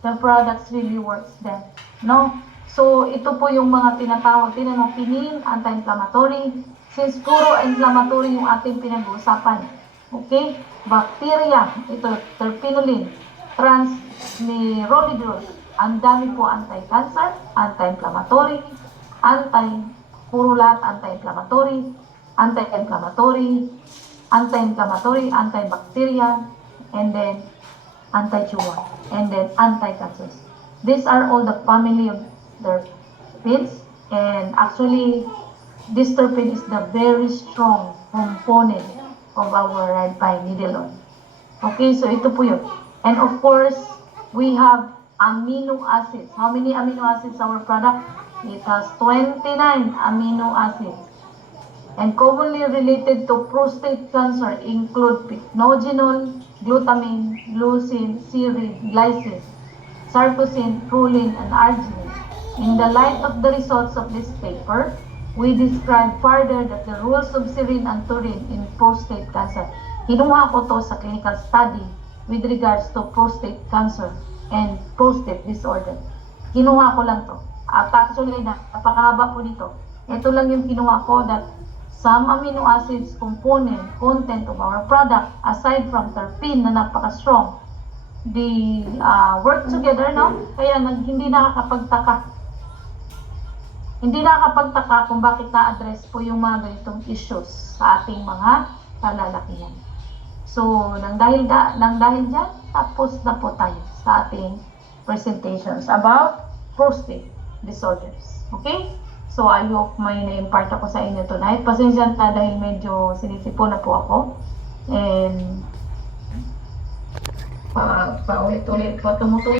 the products really works then. No? So, ito po yung mga tinatawag, pinanopinin, anti-inflammatory. Since puro inflammatory yung ating pinag-uusapan. Okay? Bacteria, ito, terpinolene, transmirolidrol, ang dami po anti-cancer, anti-inflammatory, puro lahat anti-inflammatory, antibacterial, and then anti-tumor, and then anti-cancers. These are all the family of terpenes, and actually, this terpene is the very strong component of our red pine needle oil. Okay, so ito po yun. And of course, we have amino acids. How many amino acids our product? It has 29 amino acids. And commonly related to prostate cancer include pycnogenol, glutamine, leucine, serine, glycine. sarcosine, proline, and arginine. In the light of the results of this paper, we describe further that the rules of serine and taurine in prostate cancer. Kinuha ko to sa clinical study with regards to prostate cancer and prostate disorder. Kinuha ko lang to. At actually, napakahaba po dito. Ito lang yung kinuha ko that some amino acids component content of our product aside from terpene na napaka-strong, they work together, no? Kaya hindi nakakapagtaka. Hindi nakakapagtaka kung bakit na-address po yung mga ganitong issues sa ating mga kalalakihan. So, nang dahil dyan, tapos na po tayo sa ating presentations about prostate disorders. Okay? So, I hope may na-impart ako sa inyo tonight. Pasensya na dahil medyo sinisipo na po ako. And paulit-ulit po tumutuloy.